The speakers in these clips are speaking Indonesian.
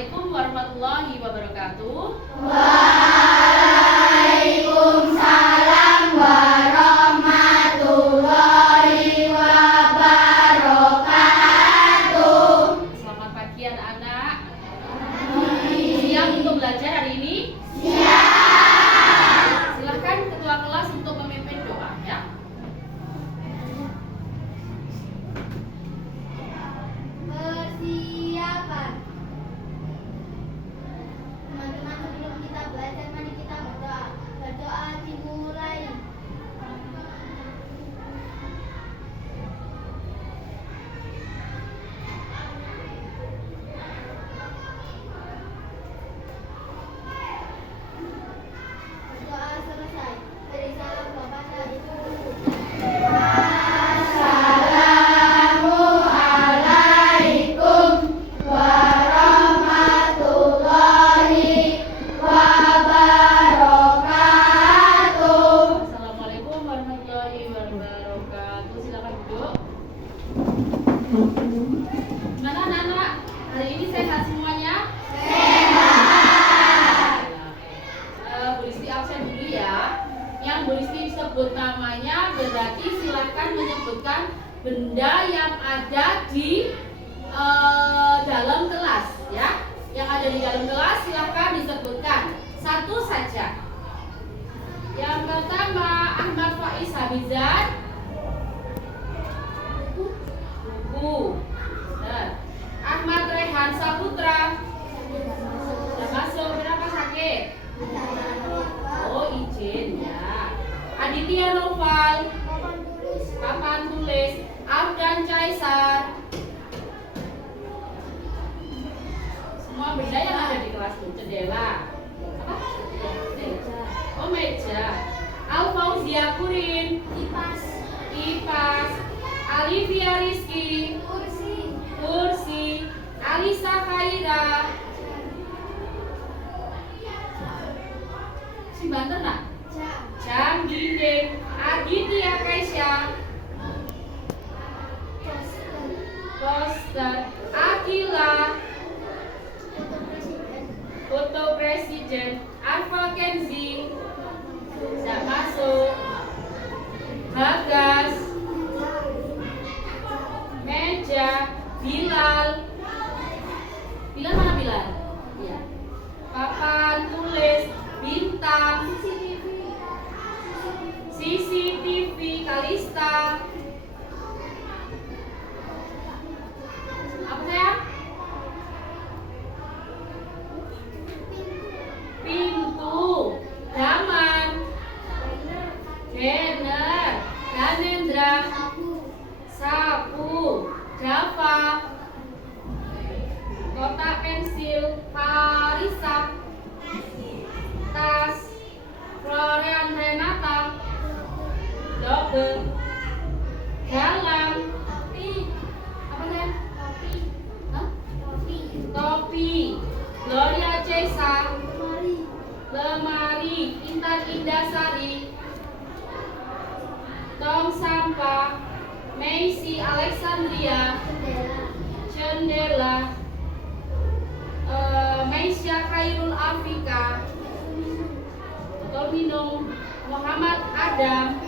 Assalamualaikum warahmatullahi wabarakatuh. Waalaikumsalam warahmatullahi wabarakatuh. Selamat pagi anak-anak. Siap untuk belajar hari ini? Siap. Silahkan ketua kelas untuk memimpin doa ya. Persiapan. Teman-teman, sebelum kita belajar, mari kita berdoa. Berdoa dimulai. Berdoa selesai. Beri salam kepada ibu. Assalamualaikum warahmatullahi wabarakatuh. Assalamualaikum warahmatullahi wabarakatuh. Silakan duduk. Gimana anak-anak? Hari ini sehat semuanya? Bu Rizky absen dulu ya. Yang Bu Rizky sebut namanya berarti silahkan menyebutkan benda yang ada di dalam kelas ya. Yang ada di dalam kelas silahkan disebutkan satu saja. Yang pertama Ahmad Faiz Habizan, buku. Benar. Ahmad Rehan Saputra, sudah masuk. Berapa sakit? Oh, izin ya. Aditya Noval, papan tulis. Afdan Caesar. Semua benda yang ada di kelas itu. Jendela. Apa? Meja. Oh, meja. Alfauzia Kurin. Kipas. Alivia Rizky. Kursi. Alisa Khaira. Si Banten nak? Jam dinding. Aditya Kaisya. Poster. Akila. Foto presiden. Arfa Kenzi. Tidak masuk. Bagas. Meja. Bilal. Bilal mana Bilal? Iya. Papan tulis. Bintang. CCTV. Kalista. Apa saya? Pintu. Daman. Banner. Danendra. Sapu. Java. Kotak pensil. Farisa. Tas. Florian Renata. Double. Galang. Apa saya? Hah? Topi. Gloria Cesa. Lemari. Intan Indasari. Tong sampah. Macy Alexandria. Jendela. Maisha Khairul Afrika. Botol minum. Muhammad Adam.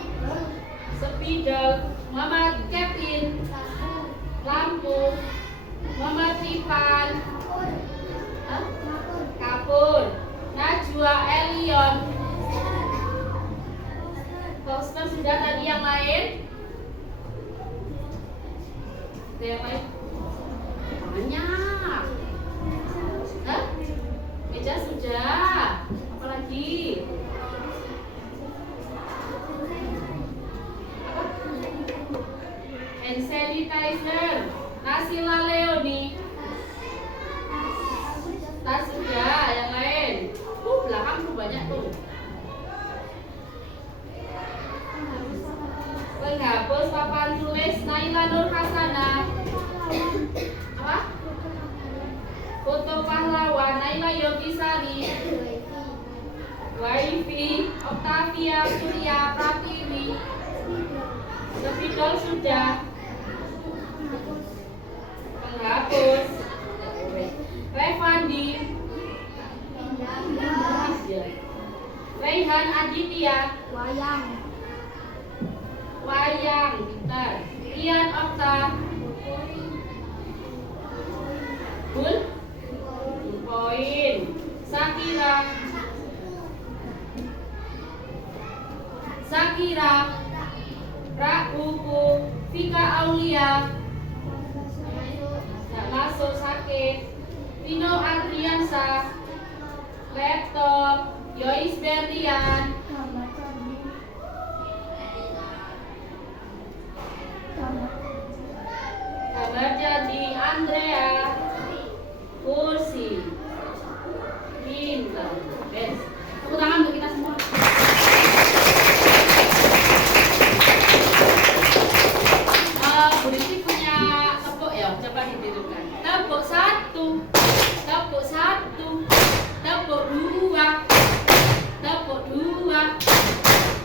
Spidol. Muhammad Kevin. Lampu. Muhammad Ivan. Hah? Kapur. Najwa Elion. Poster sudah. Tadi yang lain? Ada yang lain? Banyak. Hah? Meja sudah. Apa lagi? Apa? Hand sanitizer. Nasila Leoni. Tas sudah. Yang lain? Belakang tuh banyak tuh. Penghapus papan tulis. Naila Nur Hasana. Apa? Foto pahlawan. Naila Yogisari. Wifi. Octavia Surya Pratiwi. Spidol sudah. Penghapus. Revandi. Tian? Wayang. Wayang, pintar. Ian Okta? Poin. Sakira? Buku. Vika Aulia? Nggak masuk, sakit. Vino Adriansa? Laptop. Yois Berlian? Gambar jadi. Andrea? Kursi. Pintar. Bes. Tepuk tangan untuk kita semua. Bu Rizky punya tepuk ya, coba ditirukan. Tepuk 1, tepuk 1, tepuk 2, tepuk 2,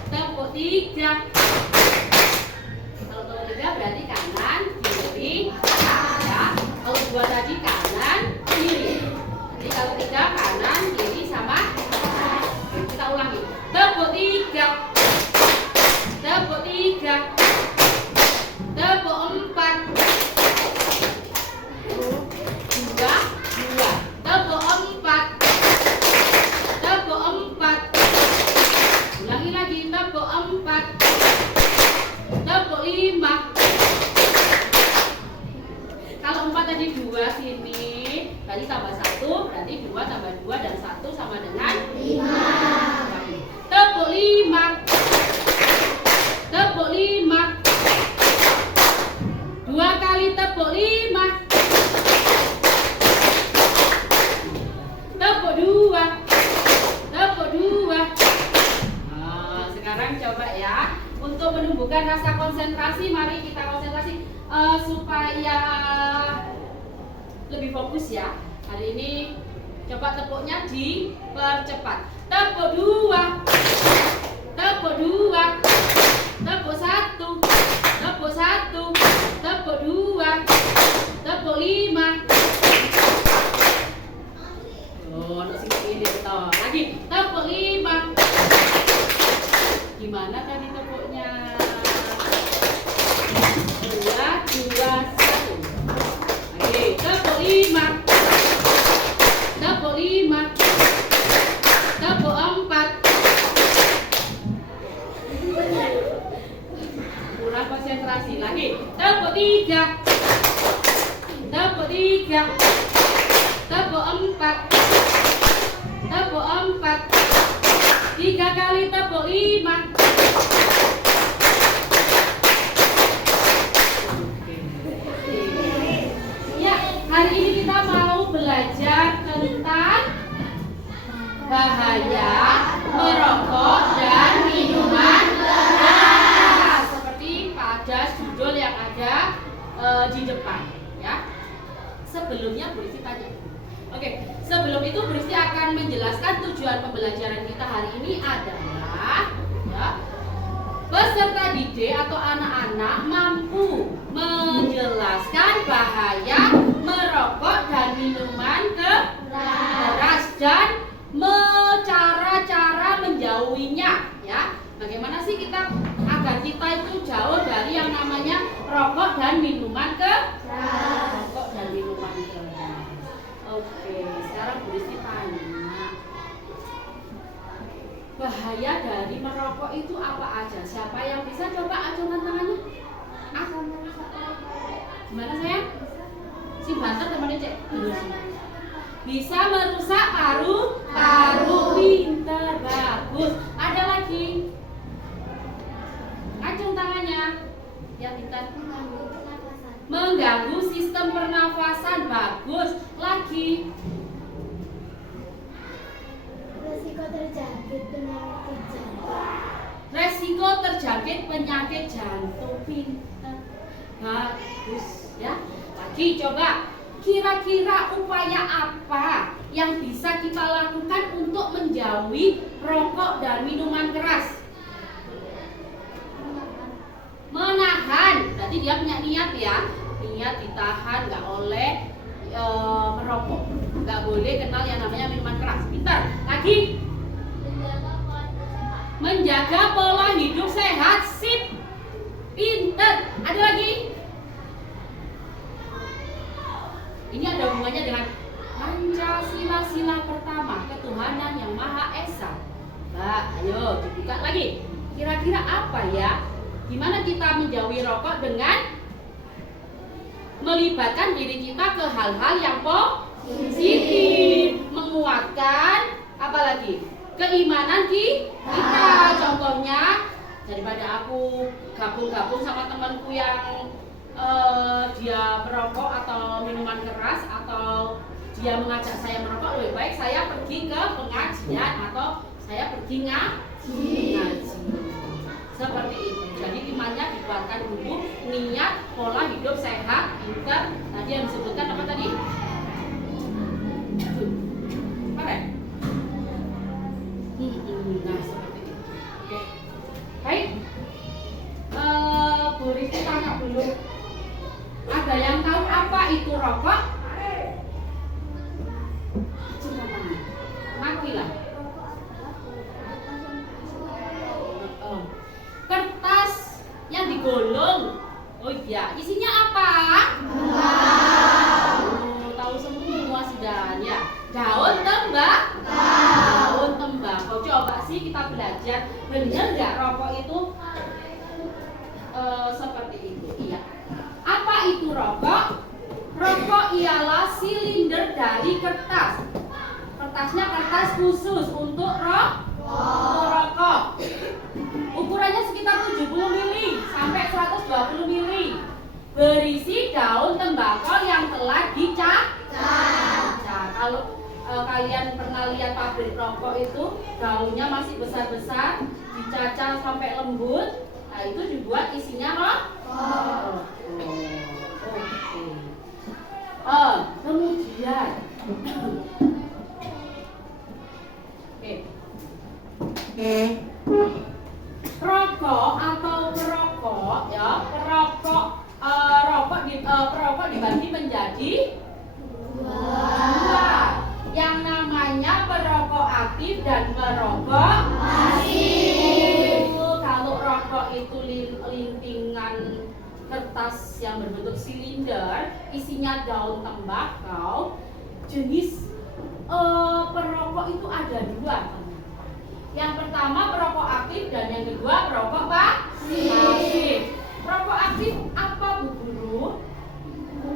tepuk 3. Kalau tepuk 3 berarti kanan, kiri, ya. Kalau 2 tadi kanan, kiri. Jadi kalau 3 kanan, kiri sama. Kita ulangi. Tepuk 3, tepuk 3. Tepuk 4, 2, 2. Tepuk 4, tepuk 4. Ulangi lagi, tepuk 4, tepuk 5. Kalau 4 tadi 2 sini, tadi tambah 1, berarti 2 tambah 2 dan 1 sama dengan 5. Tepuk 5, tepuk 5. 2 kali tepuk 5. Tepuk 2. Tepuk 2. Nah, sekarang coba ya. Untuk menumbuhkan rasa konsentrasi, mari kita konsentrasi supaya lebih fokus ya. Hari ini coba tepuknya dipercepat. Tepuk 2. Tepuk 2. Tepuk 1. Tepuk 1. Tepuk 2. Tepuk 5. Oh, nak sini toh. Lagi. Tepuk 5. Gimana tadi tepuknya? 2, 2, 1. Oke, tepuk 5. Tepuk 5. Tepuk 4. Kurang konsentrasi lagi. Tepuk 3. Tepuk 3. Tepuk 4. Tepuk 4. 3 kali tepuk 5. Ya, hari ini kita mau belajar tentang bahaya merokok dan minuman keras, seperti pada judul yang ada di depan ya. Sebelumnya Bu Rizky tanya. Oke, sebelum itu Bu Rizky akan menjelaskan tujuan pembelajaran kita hari ini adalah ya, peserta didik atau anak-anak mampu menjelaskan bahaya merokok dan minuman keras dan cara-cara menjauhinya ya. Bagaimana sih kita agar kita itu jauh dari yang namanya rokok dan minuman keras. Rokok dan minuman keras. Oke, sekarang Bu Rizky tanya, bahaya dari merokok itu apa aja? Siapa yang bisa coba acungkan tangannya? Gimana sayang? Si banter temannya cek. Bisa merusak paru-paru. Pintar, bagus. Ada lagi? Acung tangannya. Ya, pintar. Mengganggu sistem pernafasan. Bagus. Lagi. Resiko terjangkit penyakit jantung. Resiko terjangkit penyakit jantung. Pintar. Bagus ya. Lagi coba. Kira-kira upaya apa yang bisa kita lakukan untuk menjauhi rokok dan minuman keras? Menahan. Tadi dia punya niat ya. Niat ditahan, nggak boleh merokok, nggak boleh kenal yang namanya minuman keras. Pintar. Lagi. menjaga pola hidup sehat. Sip, pinter. Ada lagi? Ini ada hubungannya dengan Pancasila sila pertama, ketuhanan yang Maha Esa. Mbak, ayo dibuka lagi. Kira-kira apa ya? Gimana kita menjauhi rokok dengan melibatkan diri kita ke hal-hal yang positif, menguatkan apalagi keimanan kita. Contohnya, daripada aku gabung-gabung sama temanku yang dia merokok atau minuman keras atau dia mengajak saya merokok, lebih baik saya pergi ke pengajian atau saya pergi ngaji. Seperti itu. Jadi imannya dikuatkan dulu, niat, pola hidup sehat, pintar. Tadi yang disebutkan apa tadi? Keren. Nah, seperti itu. Oke. Baik. Bu Rizky tanya dulu. Ada yang tahu apa itu rokok? Coba tangan. Makilah. Kertas yang digolong. Oh iya, isinya apa? Tahu semua sudah ya. Daun tembakau. Coba sih kita belajar, benar nggak rokok itu seperti itu? Iya. Apa itu rokok? Rokok ialah silinder dari kertas. Kertasnya kertas khusus untuk rokok. Ukurannya sekitar 70 mili sampai 120 mili. Berisi daun tembakau yang telah dicacah. Kalau kalian pernah lihat pabrik rokok itu, daunnya masih besar-besar, dicacah sampai lembut. Nah, itu dibuat isinya rokok. Kemudian rokok atau perokok ya, perokok dibagi menjadi dua. Yang namanya perokok aktif dan perokok pasif. Kalau rokok itu lintingan kertas yang berbentuk silinder, isinya daun tembakau. Jenis perokok itu ada dua. Yang pertama perokok aktif dan yang kedua perokok pasif. Perokok aktif apa Bu Guru?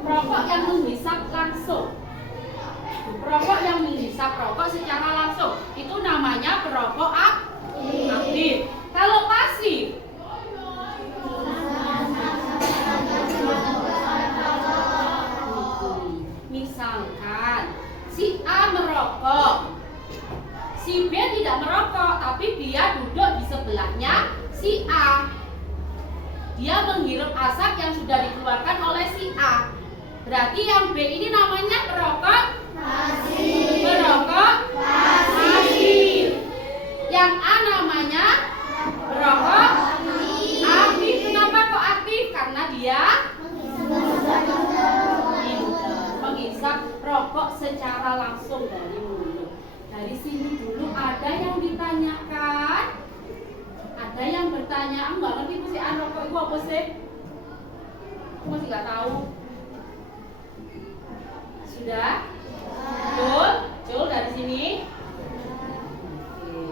Perokok yang menghisap langsung. Perokok yang menghisap rokok secara langsung itu namanya perokok aktif. Kalau pasif, misalkan si A merokok, si B tidak merokok, tapi dia duduk di sebelahnya si A. Dia menghirup asap yang sudah dikeluarkan oleh si A. Berarti yang B ini namanya perokok pasif. Perokok pasif. Yang A namanya perokok aktif. Kenapa kok aktif? Karena dia menghisap rokok secara langsung dari mulut. Dari sini dulu ada yang ditanyakan, ada yang bertanya, nggak ngerti sih rokok itu apa sih? Aku masih nggak tahu. Sudah? Jul dari sini. Oke.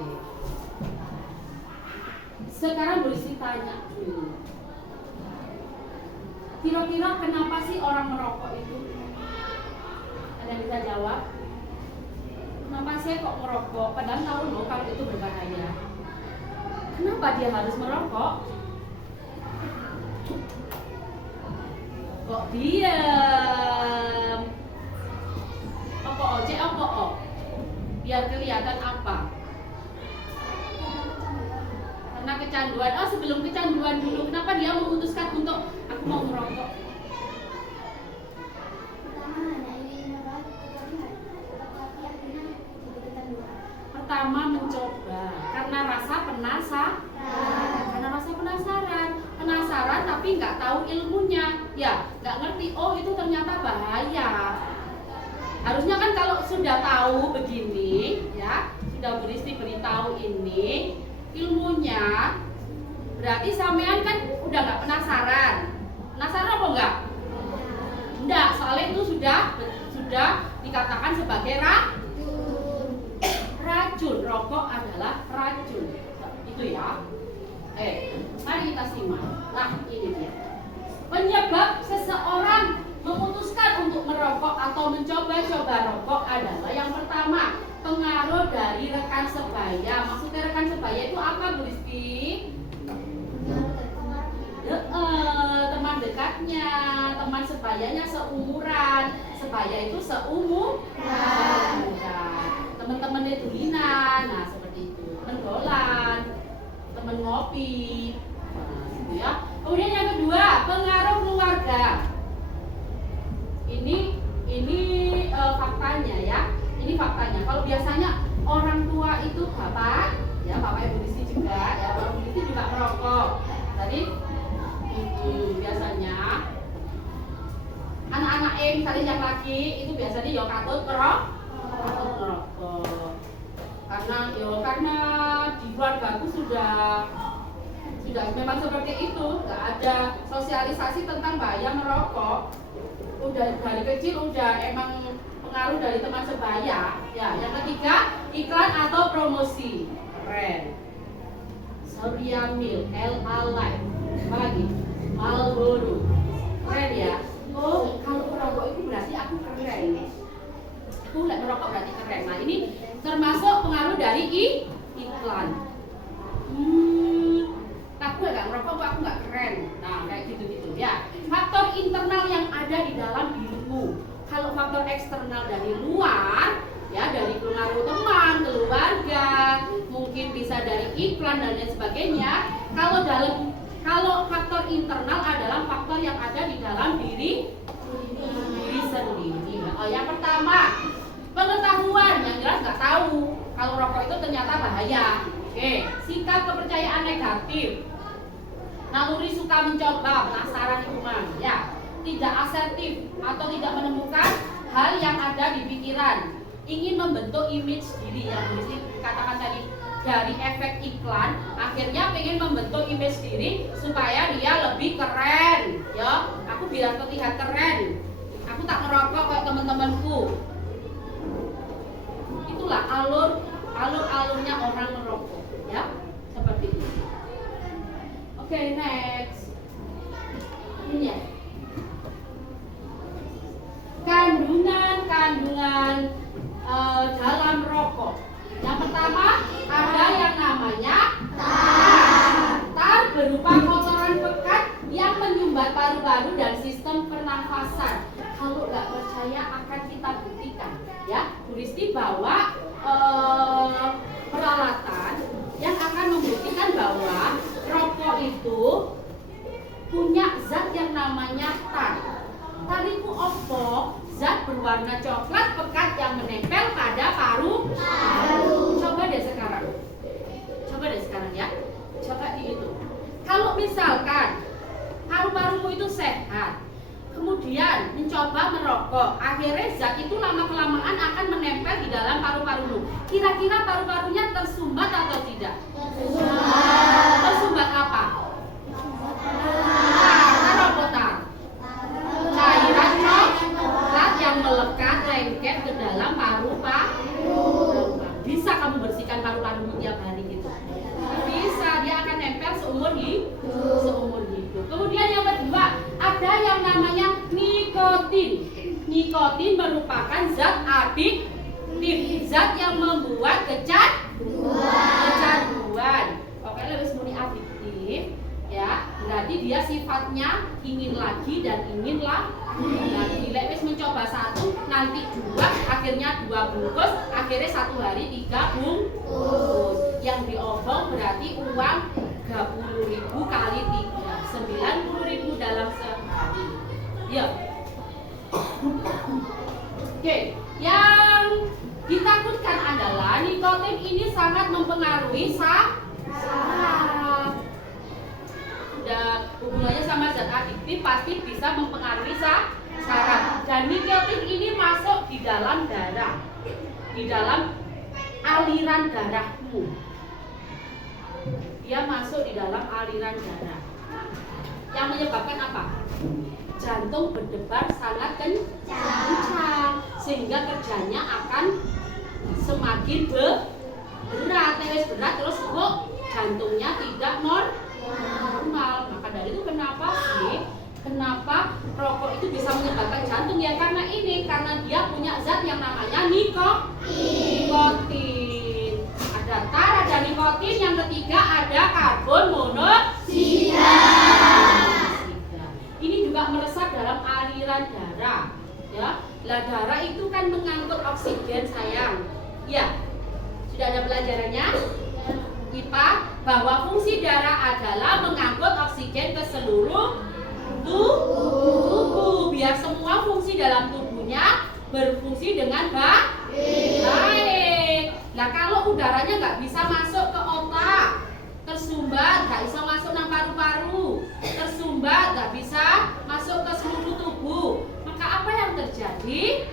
Sekarang berisi tanya dulu. Kira-kira kenapa sih orang merokok itu? Ada yang bisa jawab? Kenapa saya kok merokok? Padahal tahu loh kalau itu berbahaya. Kenapa dia harus merokok? Kok diam? Apa? Biar kelihatan apa? Karena kecanduan. Oh, sebelum kecanduan dulu, kenapa dia memutuskan untuk aku mau merokok? Pertama mencoba karena rasa penasaran tapi nggak tahu ilmunya, ya nggak ngerti. Oh, itu ternyata bahaya. Harusnya kan kalau sudah tahu begini, ya sudah beritahu ini, ilmunya, berarti sampean kan udah nggak penasaran. Penasaran apa enggak? Enggak, soalnya itu sudah dikatakan sebagai racun. Rokok adalah racun. Itu ya. Mari kita simak. Nah, ini dia. Penyebab seseorang memutuskan untuk merokok atau mencoba-coba rokok adalah yang pertama, pengaruh dari rekan sebaya. Maksudnya rekan sebaya itu apa, Bu Rizky? Teman dekatnya, teman sebayanya seumuran. Sebaya itu seumuran. Teman-temannya dulinan, nah seperti itu. Teman golan, teman ngopi, nah, gitu ya. Kemudian yang kedua, pengaruh keluarga. Ini faktanya ya. Ini faktanya. Kalau biasanya orang tua itu bapak, ya bapak Ibu Rizky juga, ya bapak Ibu Rizky juga merokok. Tadi biasanya anak-anak misalnya yang laki itu biasanya ya katut merokok. Karena di keluargaku sudah memang seperti itu, nggak ada sosialisasi tentang bahaya merokok. Udah dari kecil udah emang pengaruh dari teman sebaya. Ya, yang ketiga, iklan atau promosi. Keren. Surya Milk, L-Alive. Apa lagi? Marlboro. Keren ya. Oh, kalau merokok itu berarti aku keren. Aku lihat merokok berarti keren. Nah, ini termasuk pengaruh dari iklan. Aku nggak merokok, aku nggak keren. Nah, kayak gitu-gitu ya. Faktor internal yang ada di dalam dirimu. Kalau faktor eksternal dari luar, ya dari pengaruh teman, keluarga, mungkin bisa dari iklan dan lain sebagainya. Kalau faktor internal adalah faktor yang ada di dalam diri sendiri. Yang pertama, pengetahuan. Yang jelas nggak tahu kalau rokok itu ternyata bahaya. Oke, sikap kepercayaan negatif. Naluri suka mencoba, penasaran itu mah, ya. Tidak asertif atau tidak menemukan hal yang ada di pikiran. Ingin membentuk image diri yang dikatakan tadi dari efek iklan, akhirnya pengen membentuk image diri supaya dia lebih keren, ya. Aku biar terlihat keren. Aku tak merokok kayak teman-temanku. Itulah alurnya orang merokok, ya. Seperti itu. Oke, next. Ini ya. Kandungan dalam rokok. Yang pertama ada yang namanya tar berupa kotoran pekat yang menyumbat paru-paru dan sistem pernafasan. Kalau nggak percaya akan kita buktikan, ya. Bu Rizky bawa peralatan yang akan membuktikan bahwa rokok itu punya zat yang namanya tar. Tar itu opo? Zat berwarna coklat pekat yang menempel pada paru-paru. Coba deh sekarang ya. Coba dihitung. Kalau misalkan paru-parumu itu sehat, kemudian mencoba merokok, akhirnya zat itu lama-kelamaan akan menempel di dalam paru-parumu. Kira-kira paru-parunya tersumbat atau tidak? Tersumbat apa? Tar. Cairan coklat yang melekat lengket ke dalam paru-paru. Bisa kamu bersihkan paru-parumu tiap hari gitu? Bisa, dia akan nempel seumur hidup. Kemudian yang kedua, ada yang namanya nikotin. Nikotin merupakan zat adiktif, zat yang membuat kecanduan. Oke, lebih murni adiktif, ya. Berarti dia sifatnya ingin lagi dan ingin lagi. Wis mencoba satu, nanti dua, akhirnya 2 bungkus, akhirnya 1 hari 3 bungkus. Yang diobong berarti uang 30.000 kali 3, 90.000 dalam sehari. Ya. Oke, yang ditakutkan adalah nikotin ini sangat mempengaruhi saraf. Dan hubungannya sama zat adiktif pasti bisa mempengaruhi saraf. Dan nikotin ini masuk di dalam darah, di dalam aliran darahmu. dia masuk di dalam aliran darah. Yang menyebabkan apa? Jantung berdebar sangat kencang, sehingga kerjanya akan semakin berat, terus kok jantungnya tidak normal. Maka dari itu kenapa rokok itu bisa menyebabkan jantung? Ya karena dia punya zat yang namanya nikotin. Ada tar, ada nikotin, yang ketiga ada karbon monoksida. Ini juga meresap dalam aliran darah, ya. Lah darah itu kan mengangkut oksigen, sayang. Ya, sudah ada pelajarannya? IPA, bahwa fungsi darah adalah mengangkut oksigen ke seluruh tubuh biar semua fungsi dalam tubuhnya berfungsi dengan baik. Nah kalau udaranya nggak bisa masuk ke otak, tersumbat, nggak bisa masuk ke paru-paru, tersumbat, nggak bisa masuk ke seluruh tubuh, maka apa yang terjadi?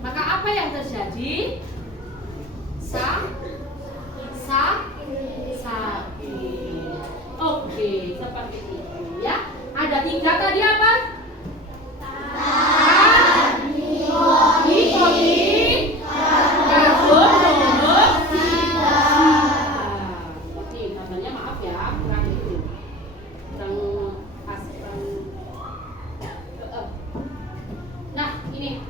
Sakit. Oke, seperti itu ya. Ada 3 tadi apa? Nikotin, karbon monoksida. Nih, gambarnya maaf ya, kurang itu. Nah, ini.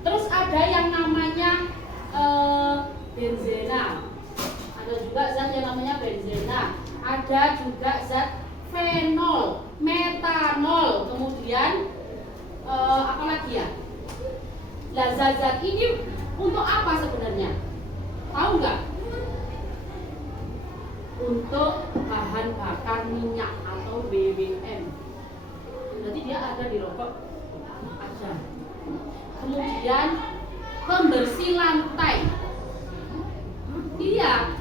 Terus ada yang namanya benzena. Ada juga zat yang namanya benzena. Ada juga zat fenol, metanol, kemudian apa lagi ya? Lah zat-zat ini untuk apa sebenarnya? Tahu nggak? Untuk bahan bakar minyak atau BBM. Berarti dia ada di rokok. Ada. Kemudian pembersih lantai. Iya.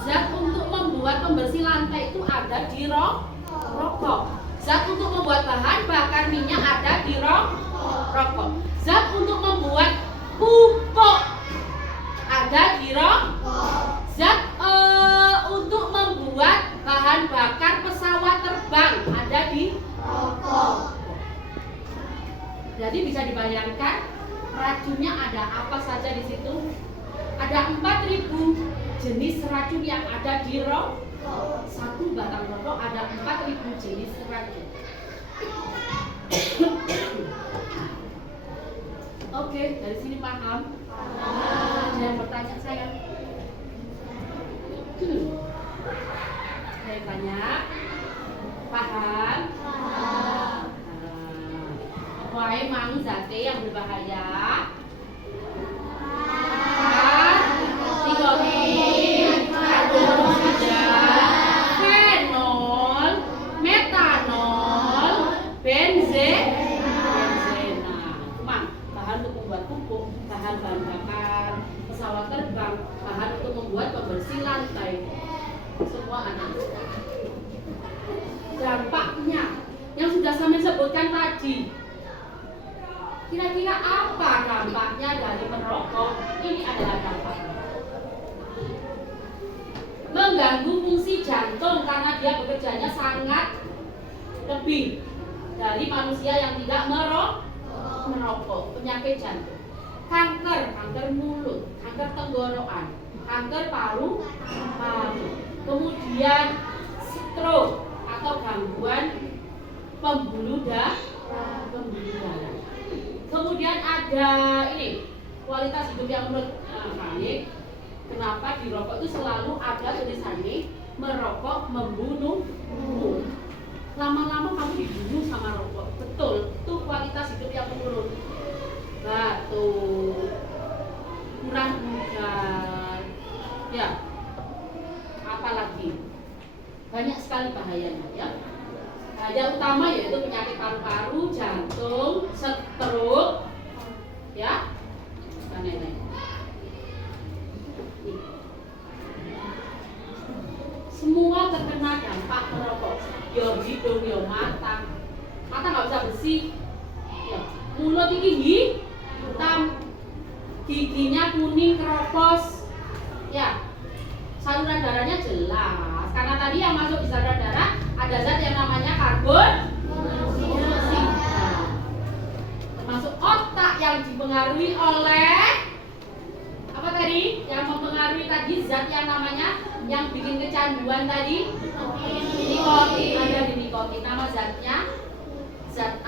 Zat untuk membuat pembersih lantai itu ada di rokok. Zat untuk membuat bahan bakar minyak ada di rokok. Zat untuk membuat pupuk ada di rokok. Zat untuk membuat bahan bakar pesawat terbang ada di rokok. Jadi bisa dibayangkan racunnya ada apa saja di situ? Ada 4.000 jenis racun yang ada di rokok. Satu batang rokok ada 4.000 jenis racun. Oke, dari sini paham? Ada yang bertanya saya? Saya tanya, paham? Wae mang zate yang berbahaya. Nikotin, karbon monoksida, fenol, metanol, benzena. Mang, bahan untuk membuat pupuk, bahan bakar pesawat terbang, bahan untuk membuat pembersih lantai. Semua ada. Dampaknya yang sudah saya sebutkan tadi. Kira-kira apa dampaknya dari merokok? Ini adalah dampaknya. Mengganggu fungsi jantung karena dia bekerjanya sangat lebih dari manusia yang tidak merokok. Penyakit jantung, kanker mulut, kanker tenggorokan, kanker paru, kemudian stroke atau gangguan pembuluh darah. Kemudian ada ini kualitas hidup yang baik. Kenapa di rokok itu selalu ada tulisannya merokok membunuh. Lama-lama kamu dibunuh sama rokok. Betul, itu kualitas hidup yang menurun. Batuk, kurang bugar, ya. Apalagi banyak sekali bahayanya, ya. Bahaya utama yaitu penyakit paru-paru, jantung, stroke, ya, dan lain-lain. Semua terkena dampak merokok. Yo hidung, yo mata nggak bisa bersih. Ya. Mulut ini hitam, giginya kuning keropos, Ya, saluran darahnya jelas. Karena tadi yang masuk di saluran darah ada zat yang namanya karbon monoksida. Termasuk otak yang dipengaruhi oleh apa tadi? Yang mempengaruhi tadi zat yang namanya yang bikin kecanduan tadi nikotin. Ada di nikotin. Nama zatnya zat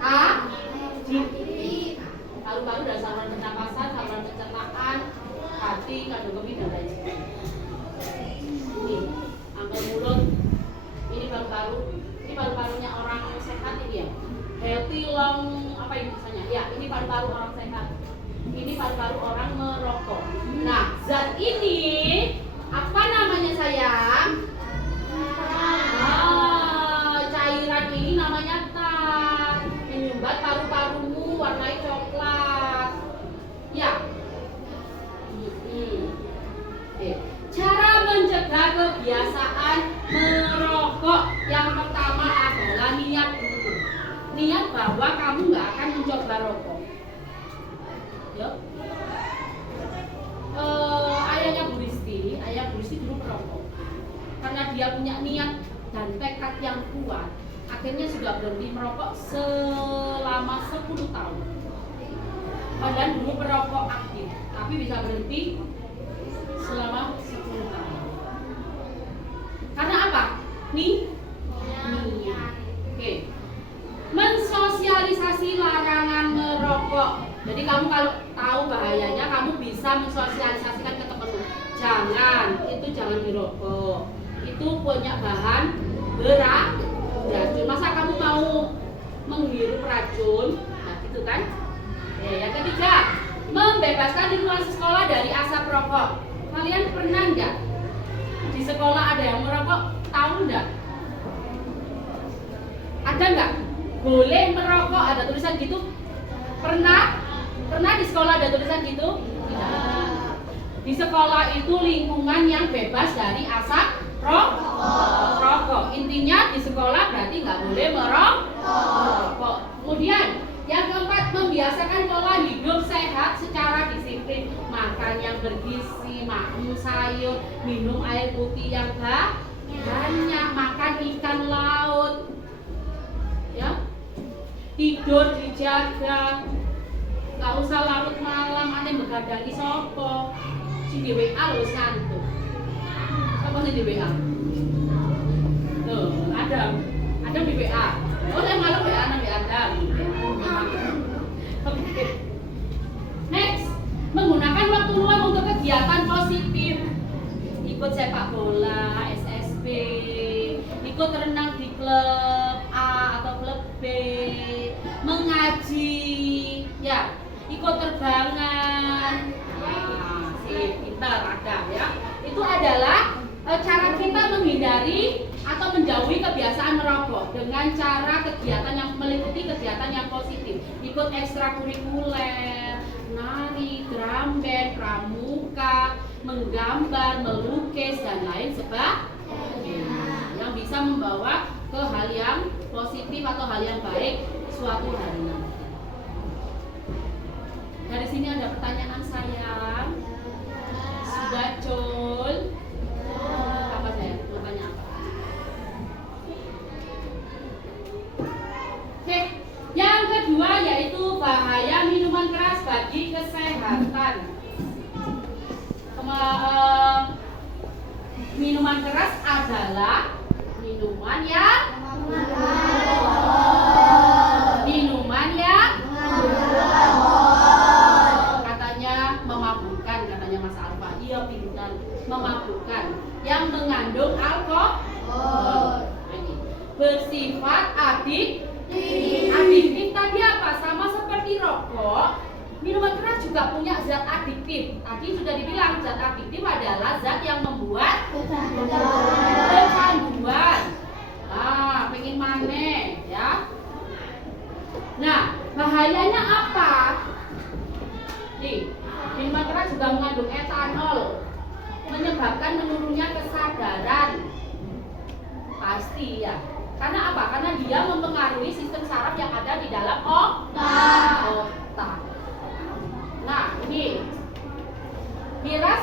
adiktif. Paru-paru dan saluran pernapasan, saluran pencernaan, hati, kandung kemih dan lain sebagainya. Ini angkel mulut, ini paru-paru, ini paru-parunya orang sehat ini ya. Healthy lung apa ini misalnya? Ya, ini paru-paru orang sehat. Ini paru-paru orang merokok. Nah, zat ini apa namanya sayang? Cairan ini namanya tar. Menyumbat paru-parumu warnai coklat. Ya. Cara mencegah kebiasaan merokok yang pertama adalah niat dulu. Niat bahwa kamu nggak akan mencoba rokok. Ya. Ayah Bu Risti dulu perokok. Karena dia punya niat dan tekad yang kuat, akhirnya sudah berhenti merokok selama 10 tahun. Padahal dulu perokok aktif, tapi bisa berhenti selama 10 tahun. Karena apa? Niat. Oke. Mensosialisasi larangan merokok. Jadi kamu kalau tahu bahayanya, kamu bisa mensosialisasikan ke temanmu. Jangan dirokok. Itu punya bahan beracun. Masa kamu mau menghirup racun? Nah, gitu kan? Yang ketiga, membebaskan lingkungan sekolah dari asap rokok. Kalian pernah nggak di sekolah ada yang merokok? Tahu nggak? Ada nggak? Boleh merokok, ada tulisan gitu? Pernah di sekolah ada tulisan gitu? Tidak. Di sekolah itu lingkungan yang bebas dari asap rokok. Intinya di sekolah berarti nggak boleh merokok. Kemudian yang keempat, membiasakan pola hidup sehat secara disiplin. Makan yang bergizi, makan sayur, minum air putih yang banyak, makan ikan laut, ya, tidur dijaga, nggak usah larut malam, ane begadang sopo. Si di WA lo ngantuk. Apa sih di WA? Tuh, Adam di WA. Oh, saya malam WA nang Adam. Oke. Next, menggunakan waktu luang untuk kegiatan positif. Ikut sepak bola, SSB, ikut renang di klub A atau klub B, mengaji, ya, ikut terbangan. Pintar ada ya. Itu adalah cara kita menghindari atau menjauhi kebiasaan merokok dengan cara kegiatan yang meliputi kegiatan yang positif. Ikut ekstrakurikuler, nari, drum band, pramuka, menggambar, melukis dan lain sebagainya yang bisa membawa ke hal yang positif atau hal yang baik suatu hari nanti. Dari sini ada pertanyaan sayang. Sudah Cul? Apa saya? Mau tanya apa? Oke, yang kedua yaitu bahaya minuman keras bagi kesehatan. Minuman keras adalah minuman yang katanya memabukkan, katanya Mas Alfa. Iya, pintar. Memabukkan yang mengandung alkohol. Bersifat adiktif tadi apa? Sama seperti rokok, minuman keras juga punya zat adiktif. Tadi sudah dibilang zat adiktif adalah zat yang membuat kecanduan. Nah, pengen maneh ya. Nah, bahayanya apa? Nih, minuman keras juga mengandung etanol, menyebabkan menurunnya kesadaran. Pasti ya. Karena apa? Karena dia mempengaruhi sistem saraf yang ada di dalam otak. Nah, ini miras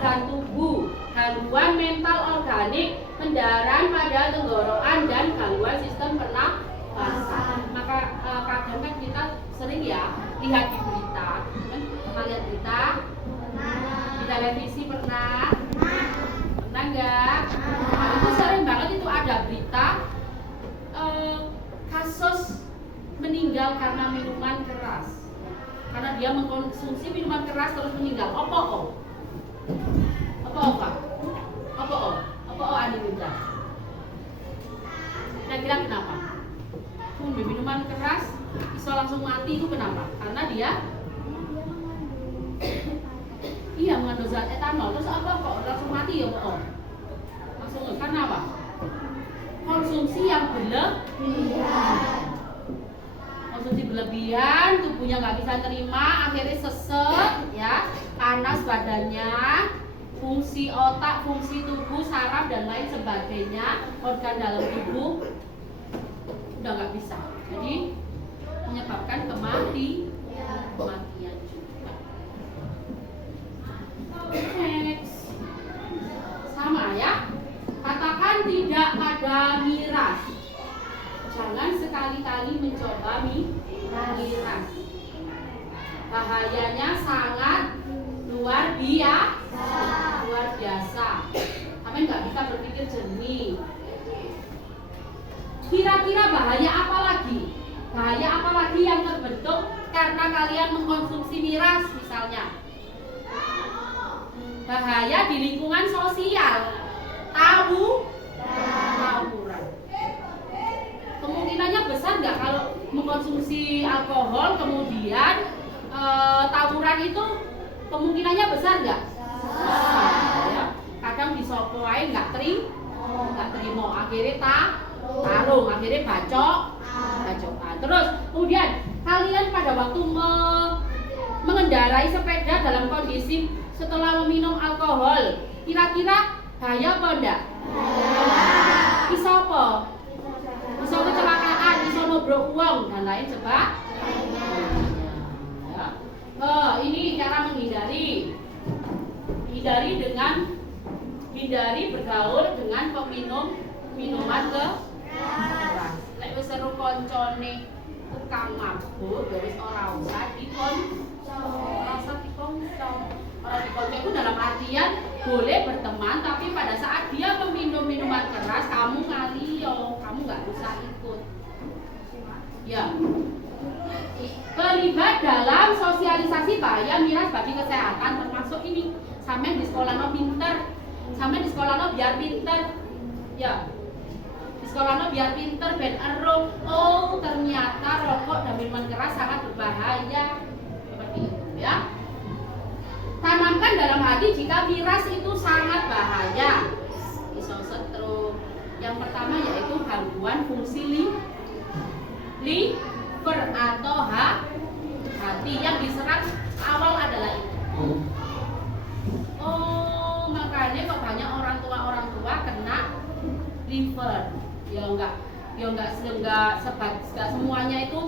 organ tubuh, gangguan mental organik, pendarahan pada tenggorokan, dan gangguan sistem pernapasan. Maka kadang kan kita sering ya lihat di berita, kan? Pernah lihat berita? Di televisi pernah? Pernah nggak? Nah, itu sering banget itu ada berita kasus meninggal karena minuman keras. Karena dia mengkonsumsi minuman keras terus meninggal. Apa Andi Minta? Kira-kira kenapa? Minuman keras bisa langsung mati itu kenapa? Karena dia mengandung zat etanol. Terus apa kok langsung mati ya kok? Langsung karena apa? Konsumsi yang berlebihan. Konsumsi berlebihan, tubuhnya nggak bisa terima, akhirnya sesek, ya, panas badannya, fungsi otak, fungsi tubuh, saraf dan lain sebagainya, organ dalam tubuh udah nggak bisa. Jadi menyebabkan kematian juga. Next. Sama ya. Katakan tidak pada miras. Jangan sekali-kali mencoba miras. Bahayanya sangat luar biasa. Kami nggak bisa berpikir jernih. Kira-kira bahaya apa lagi? Bahaya apa lagi yang terbentuk karena kalian mengkonsumsi miras misalnya? Bahaya di lingkungan sosial. Tawuran. Kemungkinannya besar nggak kalau mengkonsumsi alkohol kemudian tawuran itu kemungkinannya besar nggak? Ya. Kadang disopoai nggak terima, akhirnya tarung, akhirnya bacokan. Terus kemudian kalian pada waktu mengendarai sepeda dalam kondisi setelah meminum alkohol, kira-kira bahaya apa enggak? Bisa apa? Bisa kecelakaan, bisa nobrok uang dan lain sebagainya. Ini cara menghindari. Hindari bergaul dengan peminum minuman keras. Lek wis seru koncone tukang mabuk, wis ora usah dikonco. Orang dikonco itu dalam artian boleh berteman, tapi pada saat dia meminum minuman keras, kamu ngalio, kamu nggak usah ikut. Ya. Terlibat dalam sosialisasi bahaya miras bagi kesehatan, termasuk ini. Sampai di sekolah no pinter, sampai di sekolah no biar pinter. Ya. Di sekolah no biar pinter ben ero. Oh, ternyata rokok dan minuman keras sangat berbahaya. Seperti itu ya. Tanamkan dalam hati jika miras itu sangat bahaya. Bisa stroke. Yang pertama yaitu gangguan fungsi liver atau hati. Yang diserang awal adalah itu. Oh, makanya kok banyak orang tua kena liver. Enggak semuanya itu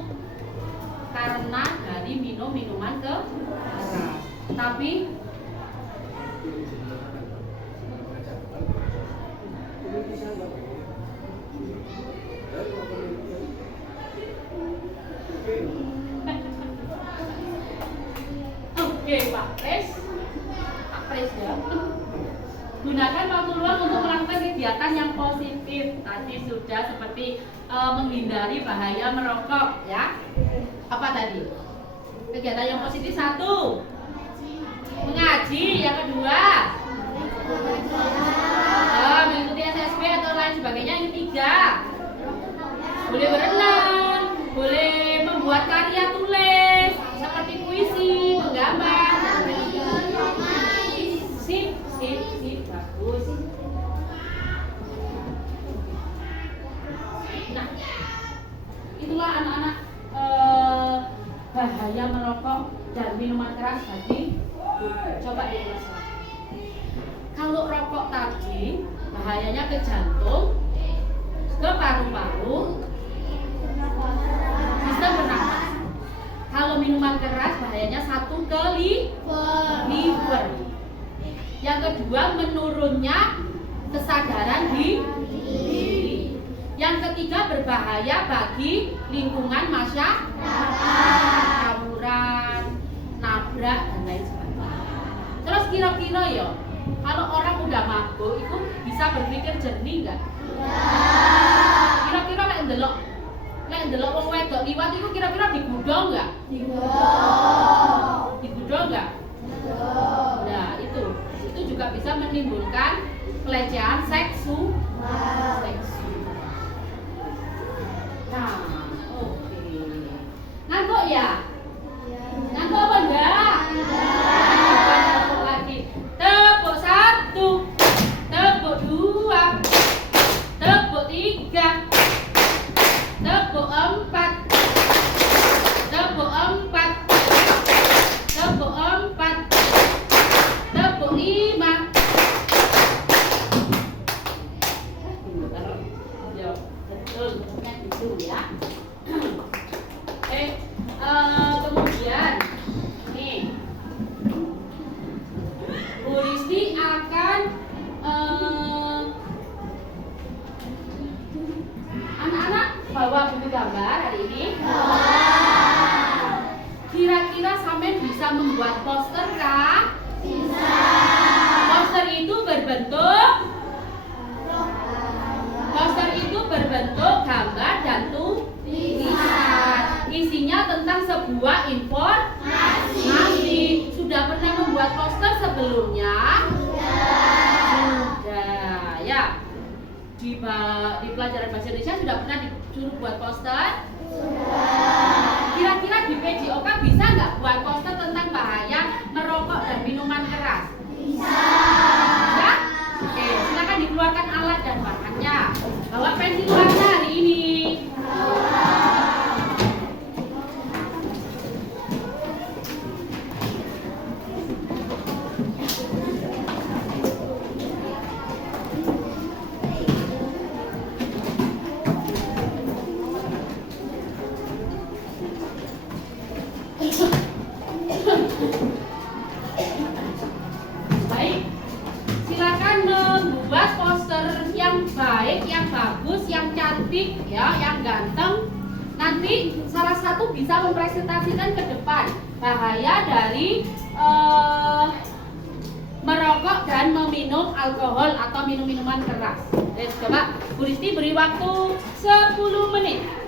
karena dari minuman keras. Tapi oke, Pak Pres ya. Gunakan waktu luang untuk melakukan kegiatan yang positif. Tadi sudah seperti menghindari bahaya merokok ya. Apa tadi? Kegiatan yang positif 1, mengaji. Yang kedua, mengikuti SSB atau lain sebagainya. Yang 3, boleh berenang, boleh membuat karya tulis seperti puisi, menggambar. Sip, bagus. Nah, itulah anak-anak bahaya merokok dan minuman keras tadi. Coba diulas. Kalau rokok tadi bahayanya ke jantung, ke paru-paru, sistem pernapasan. Kalau minuman keras bahayanya 1 ke liver. Yang kedua, menurunnya kesadaran diri. Yang ketiga, berbahaya bagi lingkungan masyarakat, tawuran, nabrak dan lain sebagainya. Terus kira-kira ya, kalau orang udah mabuk itu bisa berpikir jernih nggak? Kira-kira lek ndelok wong wedok liwat itu kira-kira digudong nggak? Digudong nggak? Nah, itu juga bisa menimbulkan pelecehan seksual. Nah, oke. Ngantuk ya? Ngantuk apa enggak? Tepuk lagi. Tepuk 1, tepuk 2, tepuk 3, tepuk 4, tepuk 4, tepuk 4, tepuk 5. Yo, betul, itu ya. Kemudian nih Bu Risti akan anak-anak bawa buku gambar hari ini. Kira-kira sampean bisa membuat poster kah? Bisa. Poster itu berbentuk gambar dan tulisan. Isinya tentang sebuah informasi. Sudah pernah membuat poster sebelumnya? Sudah. Ya. Di pelajaran bahasa Indonesia sudah pernah disuruh buat poster? Sudah. Kira-kira di PJOK bisa nggak buat poster tentang bahaya merokok dan minuman keras? Bisa. Ya? Oke, silakan dikeluarkan alat dan bahannya. Bawa pensil warna hari ini. Baik, silakan membuat poster yang baik, yang bagus, yang cantik, ya, yang ganteng. Nanti salah satu bisa mempresentasikan ke depan bahaya dari merokok dan meminum alkohol atau minum-minuman keras. Coba Bu Risti beri waktu 10 menit.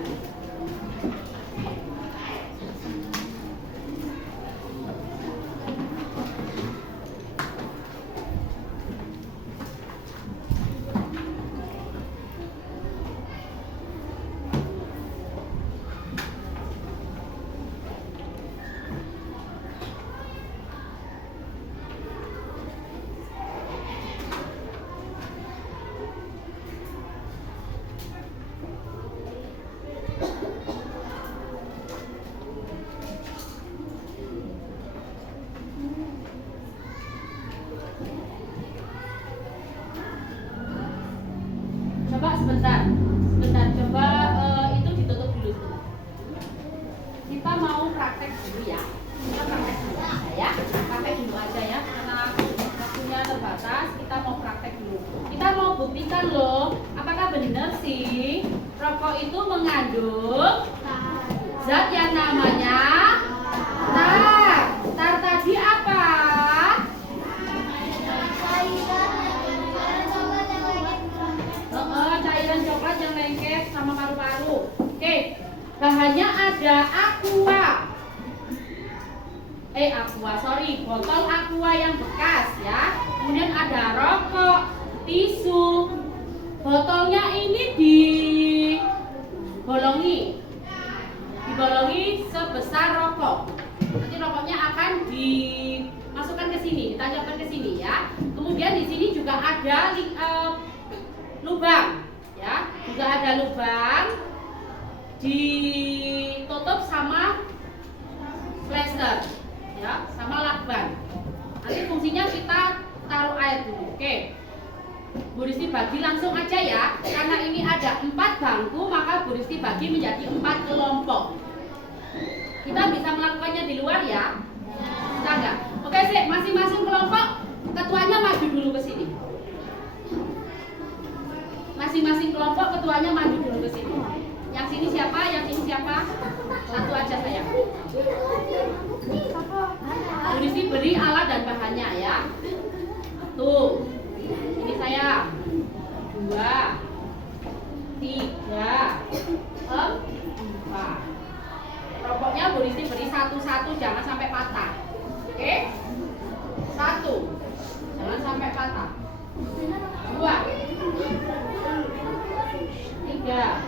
Sebentar, coba itu ditutup dulu. Kita mau praktek dulu ya. Kita praktek dulu aja ya. Praktek dulu aja ya, karena waktunya terbatas. Kita mau praktek dulu. Kita mau buktikan loh, apakah benar sih rokok itu mengandung zat yang namanya tar tadi apa? Cairan coklat yang lengket sama paru-paru. Oke, bahannya ada botol aqua yang bekas ya. Kemudian ada rokok, tisu. Botolnya ini dibolongi sebesar rokok. Nanti rokoknya akan dimasukkan ke sini, ditajamkan ke sini ya. Kemudian di sini juga ada lubang. Ya, juga ada lubang, ditutup sama plester, ya, sama lakban. Nanti fungsinya kita taruh air dulu. Oke, Bu Risti bagi langsung aja ya. Karena ini ada 4 bangku, maka Bu Risti bagi menjadi 4 kelompok. Kita bisa melakukannya di luar ya? Bisa nggak? Oke, sih, masing-masing kelompok ketuanya maju dulu ke sini. Masing-masing kelompok ketuanya maju dulu ke sini. Yang sini siapa? Yang sini siapa? Satu aja sayang. Bu Rizky beri alat dan bahannya ya. Tuh. Ini saya. 2, 3, 4. Rokoknya Bu Rizky beri satu-satu, jangan sampai patah. Oke? 1. Jangan sampai patah. 2, 3,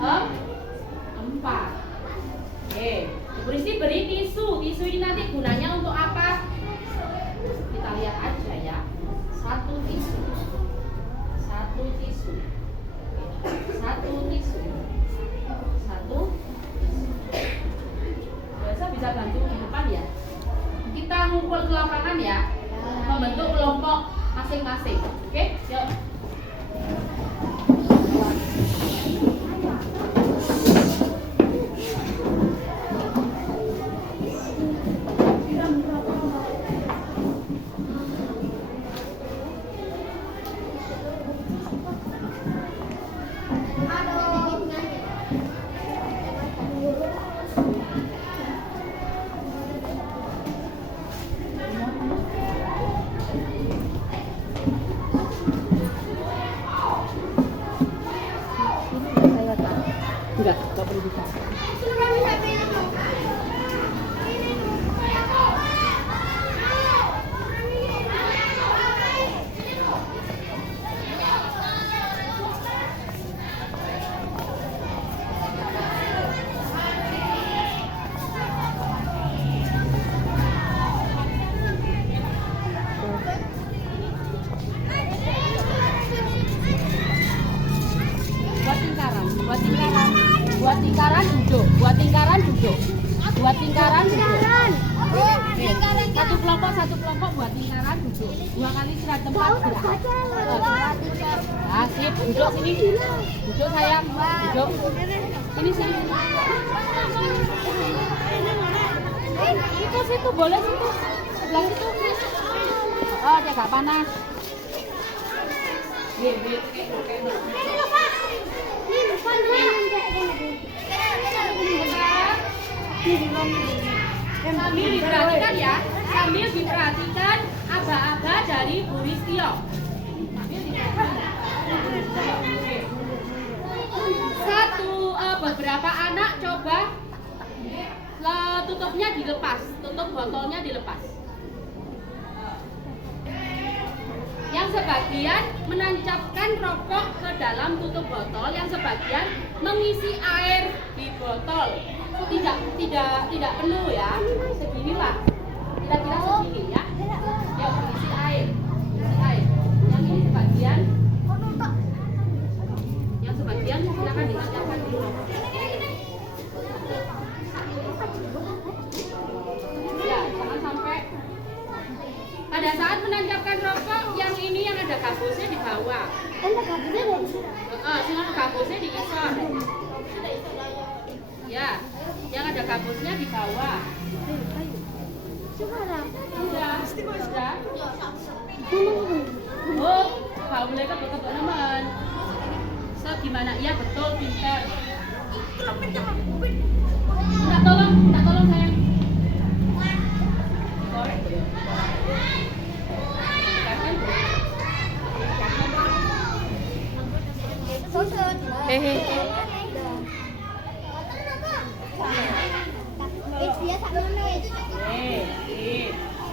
4. Oke. Bu Rizky beri tisu. Tisu ini nanti gunanya untuk apa? Kita lihat aja ya. 1 tisu. 1 tisu. 1 tisu. 1. Biasa bisa bantu di depan ya. Kita ngumpul ke lapangan ya. Membentuk kelompok masing-masing. Oke, yuk. Enggak perlu bisa. Buat lingkaran duduk. Buat lingkaran duduk. Buat lingkaran duduk. Satu kelompok buat lingkaran duduk. 2 kali istirahat tempat gerak. Sip, duduk sini. Duduk sayang. Duduk. Sini. Situ boleh situ. Sebelah situ. Oh, dia gak panas. Sambil diperhatikan ya, sambil diperhatikan aba-aba dari Bu Rizkio. Beberapa anak coba tutupnya dilepas, tutup botolnya dilepas. Yang sebagian menancapkan rokok ke dalam tutup botol, yang sebagian mengisi air di botol. Tidak penuh ya, seginilah, kira-kira segini ya. Ya, isi air. Yang ini sebagian, silakan ditancapkan dulu. Ya, jangan sampai. Pada saat menancapkan rokok, yang ini yang ada gabusnya di bawah. Ada gabusnya dari sini. Sini gabusnya diisor. Ya, yang ada gabusnya di bawah. Sudah. Oh, nggak boleh kebut-kebut teman. Gimana? Iya betul, pintar. Minta tolong sayang.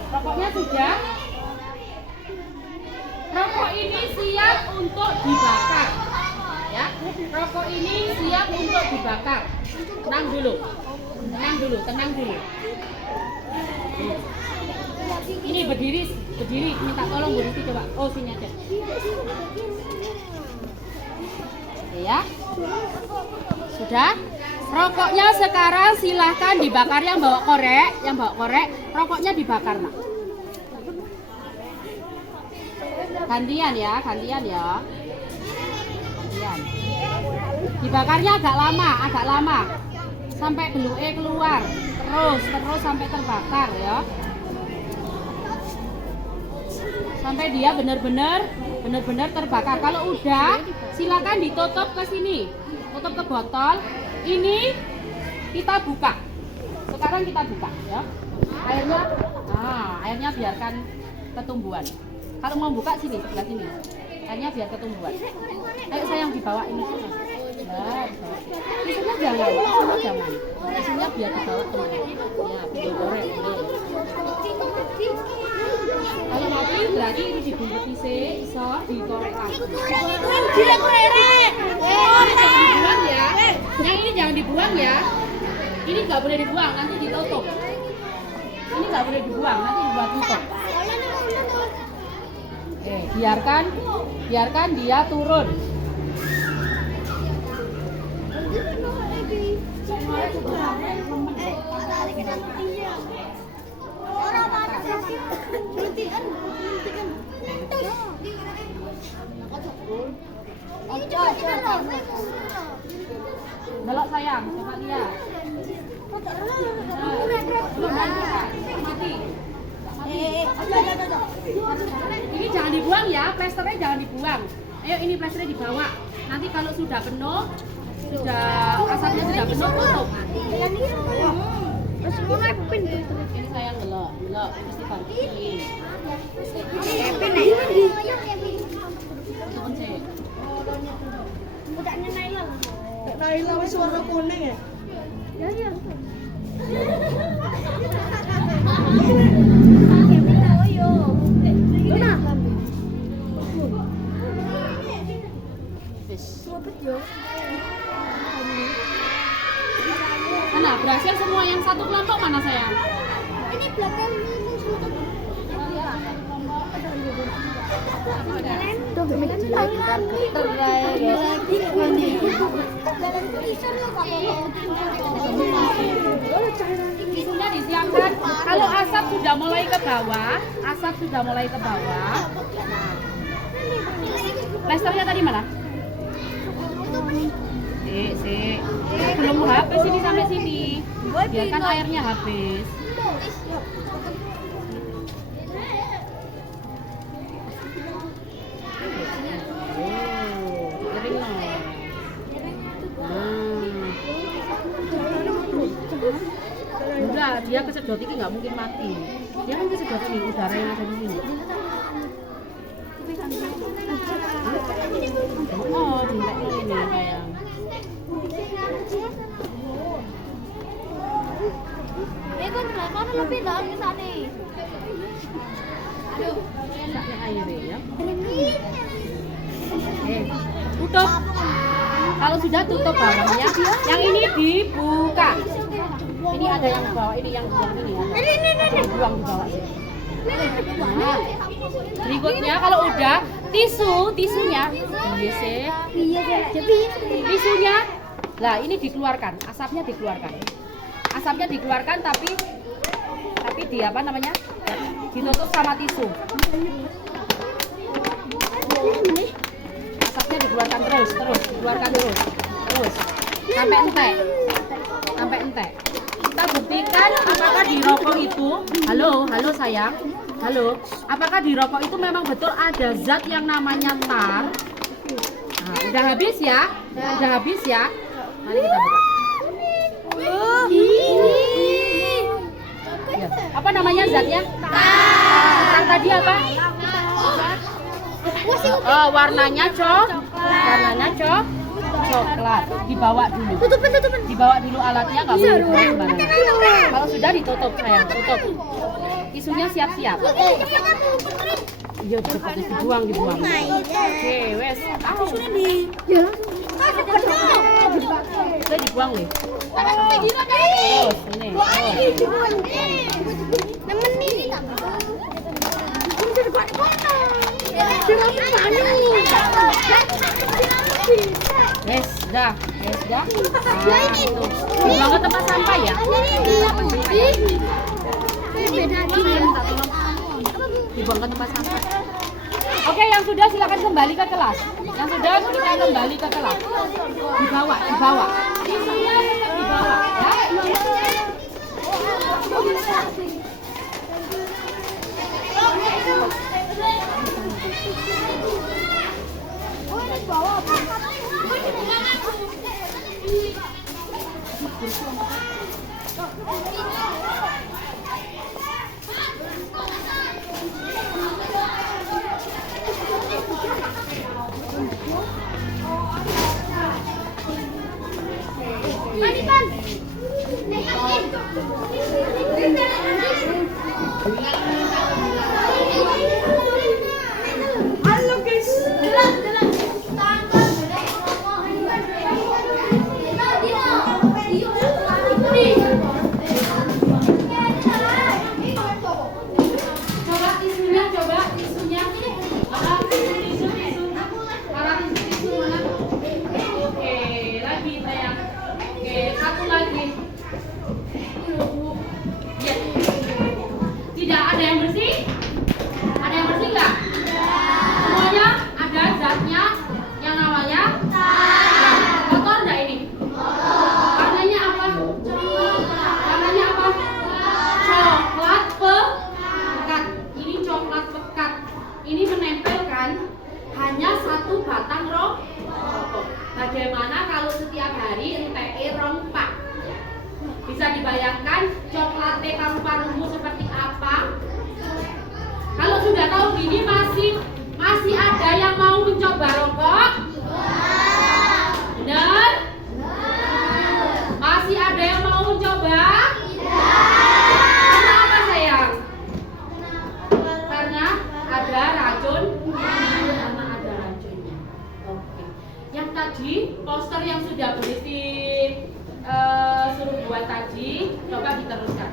Rokoknya sudah. Rokok ini siap untuk dibakar. Ya, rokok ini siap untuk dibakar. Tenang dulu. Ini berdiri, minta tolong Bu Rizky coba. Oh, sini aja. Ya. Sudah? Rokoknya sekarang silahkan dibakar. Yang bawa korek, rokoknya dibakar, Nak. Gantian ya. Dibakarnya agak lama. Sampai beluke keluar. Terus sampai terbakar ya. sampai dia benar-benar terbakar. Kalau udah, silakan ditutup ke sini, tutup ke botol. Ini kita buka. Sekarang kita buka ya. Airnya biarkan ketumbuhan. Kalau mau buka sini, sebelah sini. Airnya biar ketumbuhan. Ayo sayang dibawa ini. Nah, isunya jangan. Isunya biar dibawa ini. Ya, biar goreng. Kalau mati berarti ini dibungkus sih, iso digoreng lagi. Dibuang ya. Yang ini jangan dibuang ya. Ini nggak boleh dibuang, nanti ditutup. Ini nggak boleh dibuang, nanti dibuat tutup. Biarkan dia turun. Belok sayang, coba lihat. Mati. Ini jangan dibuang ya, plasternya jangan dibuang. Ayo ini plasternya dibawa. Nanti kalau sudah penuh, asapnya sudah penuh, tutup. Ini sayang belok, mesti bangkit. Naila wis warna kuning ya. Ya. Nah, berhasil semua yang satu kelompok mana sayang? Ini belakang ini sudah. Isunya disiapkan. Kalau asap sudah mulai ke bawah, plasternya tadi mana? Belum habis ini sampai sini. Biarkan airnya habis. Enggak, dia kesedot ini nggak mungkin mati. Dia kan kesedot ini udara yang ada di sini. Oh, tidak ini sayang. Kan belakang lebih dalam ke sana. Saknya air ya. Tutup. Kalau sudah tutup bawahnya, yang ini dibuka. Ini ada yang di bawah, ini yang buang ini ya. Ini buang di bawah. Nah, berikutnya kalau udah tisunya, tisunya, lah ini dikeluarkan, asapnya dikeluarkan, tapi di apa namanya, ditutup sama tisu. Asapnya dikeluarkan terus, sampai entek. Kita buktikan apakah di rokok itu, halo sayang, apakah di rokok itu memang betul ada zat yang namanya tar. Nah, udah habis ya. Mari kita buka. Ya, apa namanya zatnya? Tar tadi apa? Warnanya coklat. Dibawa dulu. Dibawa dulu alatnya, nggak boleh dibawa sembarangan. Kalau sudah ditutup sayang, tutup. Isunya siap-siap. Iya, cepat dibuang. Oke, wes. Sudah dibuang nih. Terus ini. Yes, dah. Nah, itu. Dibuang ke tempat sampah ya. Dibuang ke tempat sampah. Oke, yang sudah silakan kembali ke kelas. Dibawa. Isunya tetap dibawa. Ya. Halo guys. Coba tisunya. Mana tisu. Mana tisu mana? Oke, lagi sayang. Oke, satu lagi. Ya. Tidak ada yang bersih? Ada yang bersih nggak? Semuanya ada zatnya yang namanya kotor nggak ini? Warnanya apa? Warnanya apa? Coklat pekat. Ini coklat pekat. Ini menempelkan hanya satu batang rokok. Bagaimana kalau setiap hari entek rompak? Bisa dibayangkan coklatnya paru-parumu seperti apa? Kalau sudah tahu gini masih ada yang mau mencoba rokok? Benar? Masih ada yang mau mencoba? Kenapa sayang? Karena ada racun. Karena ada racunnya. Oke. Yang tadi poster yang sudah berisi suruh buat tadi, coba diteruskan.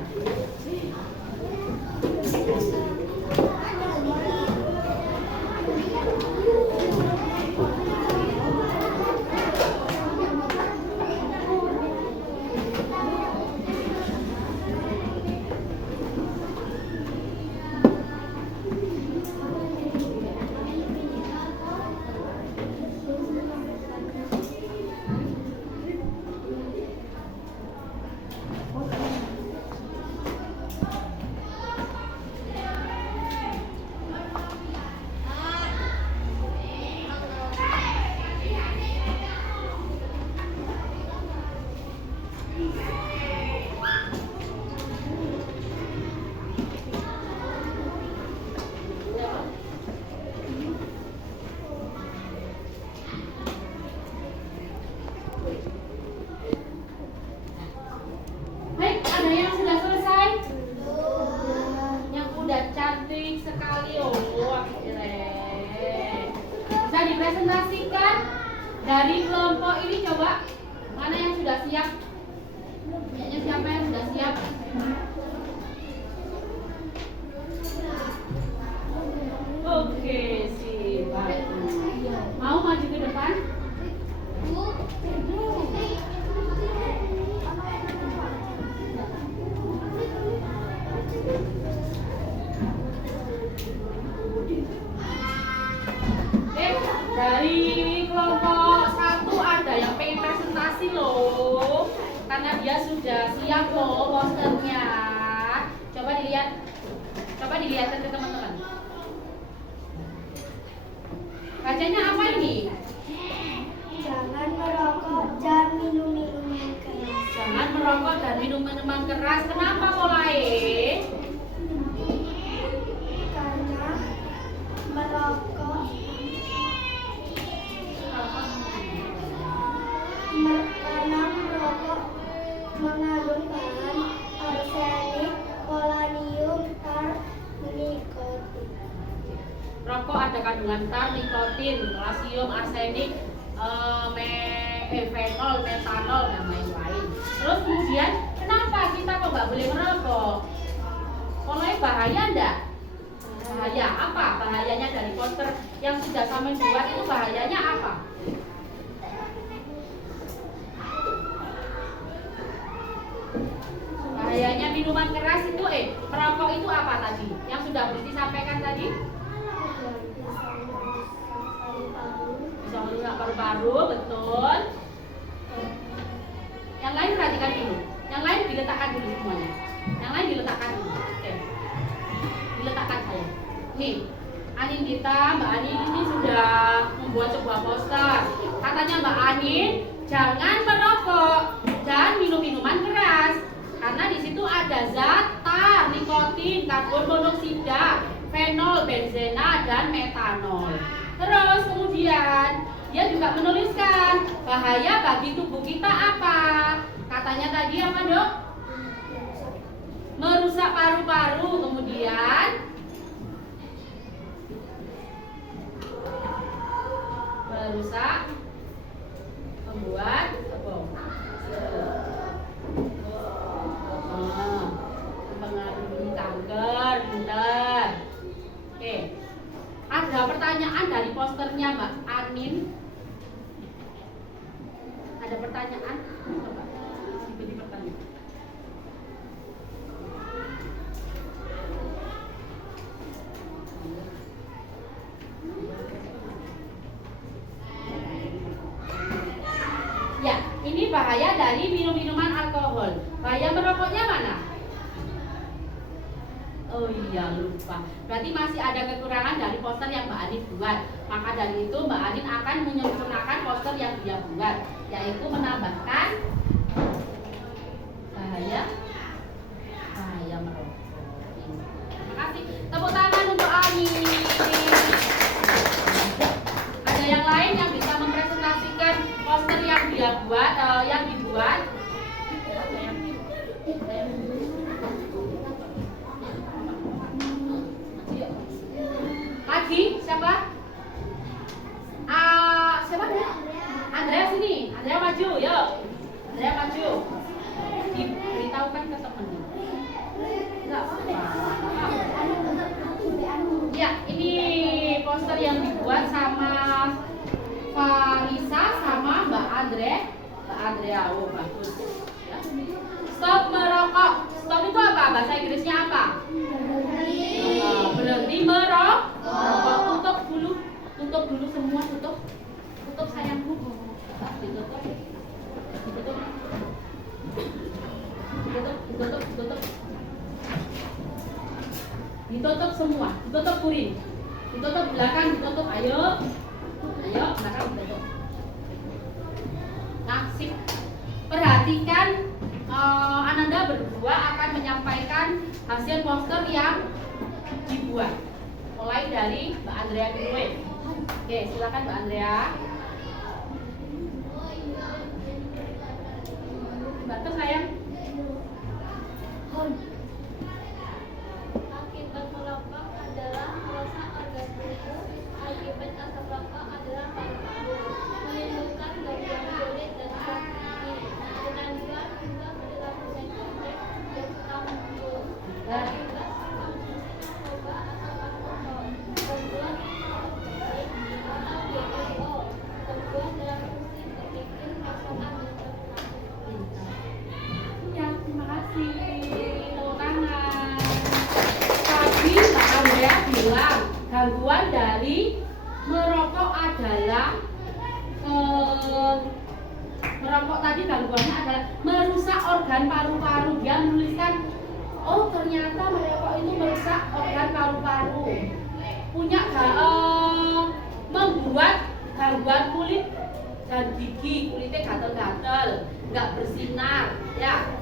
Baik, ada yang sudah selesai? Yang udah cantik sekali, keren. Bisa dipresentasikan dari kelompok ini, coba mana yang sudah siap? Kayaknya siapa yang sudah siap? Oke, sip. Mau maju ke depan? Dari kelompok 1 ada yang pengen presentasi loh, karena dia sudah siap loh posternya. Coba dilihatkan ke teman-teman. Bacanya apa ini? Jangan merokok dan minum minuman keras. Jangan merokok dan minum minuman keras. Kenapa mulai? Karena merokok mengandung bahan arsenik, polonium, tar, nikotin. Rokok ada kandungan tar, nikotin, kalsium, arsenik, fenol, metanol, dan lain-lain. Terus kemudian kenapa kita kok nggak boleh merokok? Pokoknya bahaya enggak? Bahaya apa? Bahayanya dari poster yang sudah kami buat itu bahayanya apa? Bahayanya minuman keras itu merokok itu apa tadi? Yang sudah Beriti sampaikan tadi? Bisa merusak paru-paru, betul. Yang lain perhatikan dulu. Yang lain diletakkan dulu semuanya. Yang lain diletakkan dulu. Oke. Diletakkan saya. Nih, Anindita, Mbak Anin ini sudah membuat sebuah poster. Katanya Mbak Anin, jangan merokok dan minum minuman klorin, karbon monoksida, fenol, benzena, dan metanol. Terus kemudian dia juga menuliskan bahaya bagi tubuh kita apa? Katanya tadi apa, Dok? Merusak paru-paru, kemudian merusak, membuat mempengaruhi kanker, pinter. Oke, ada pertanyaan dari posternya Mbak Anin. Ada pertanyaan? Coba ikuti pertanyaan. Ya, ini bahaya dari minum-minuman alkohol. Bahaya merokoknya mana? Oh iya, lupa. Berarti masih ada kekurangan dari poster yang Mbak Anin buat. Maka dari itu Mbak Anin akan menyempurnakan poster yang dia buat, yaitu menambahkan bahaya merokok. Terima kasih. Tepuk tangan untuk Anin. Ada yang lain yang bisa mempresentasikan poster yang dia buat, yang dibuat? Lagi siapa? Siapa ya? Andrea sini. Andrea maju, yuk. Andrea maju. Diberitahukan ke temen. Enggak apa-apa. Ya, ini poster yang dibuat sama Farisa sama Mbak Andrea. Oh, bagus. Ya. Stop merokok. Stop itu apa? Bahasa Inggrisnya apa? Berhenti merokok. Tutup dulu semua, tutup sayangku. Ditutup semua, ditutup kuring, ditutup belakang, ditutup, ayo belakang ditutup. Nah, sip. Perhatikan, Ananda berdua akan menyampaikan hasil poster yang dibuat. Mulai dari Mbak Andrea dulu. Oke, silakan Mbak Andrea. Bantu sayang. Akibat merokok adalah merusak organ tubuh. Akibat asap rokok adalah paru-paru, menimbulkan gangguan kulit dan kaki, kecanduan hingga perilaku sekunder yang suka muncul. Akibat konsumsi narkoba atau alkohol, gangguan psikologi atau GAO, gangguan dalam fungsi berpikir, perasaan dan perilaku. Ya, terima kasih. Tepuk tangan. Tadi Mbak Andrea bilang gangguan dari merokok adalah merokok tadi gangguannya adalah merusak organ paru-paru. Dia menuliskan, oh ternyata merokok itu merusak organ paru-paru. Punya membuat gangguan kulit dan gigi, kulitnya gatel-gatel, nggak bersinar, ya,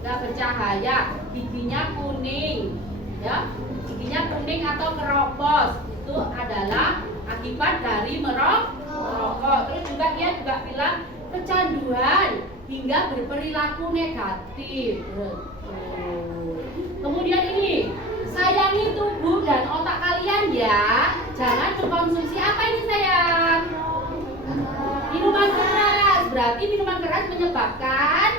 nggak bercahaya, giginya kuning, ya, giginya kuning atau keropos. Itu adalah akibat dari merokok. Terus juga dia juga bilang kecanduan hingga berperilaku negatif. Kemudian ini, sayangi tubuh dan otak kalian ya, jangan mengkonsumsi apa ini sayang? Minuman keras. Berarti minuman keras menyebabkan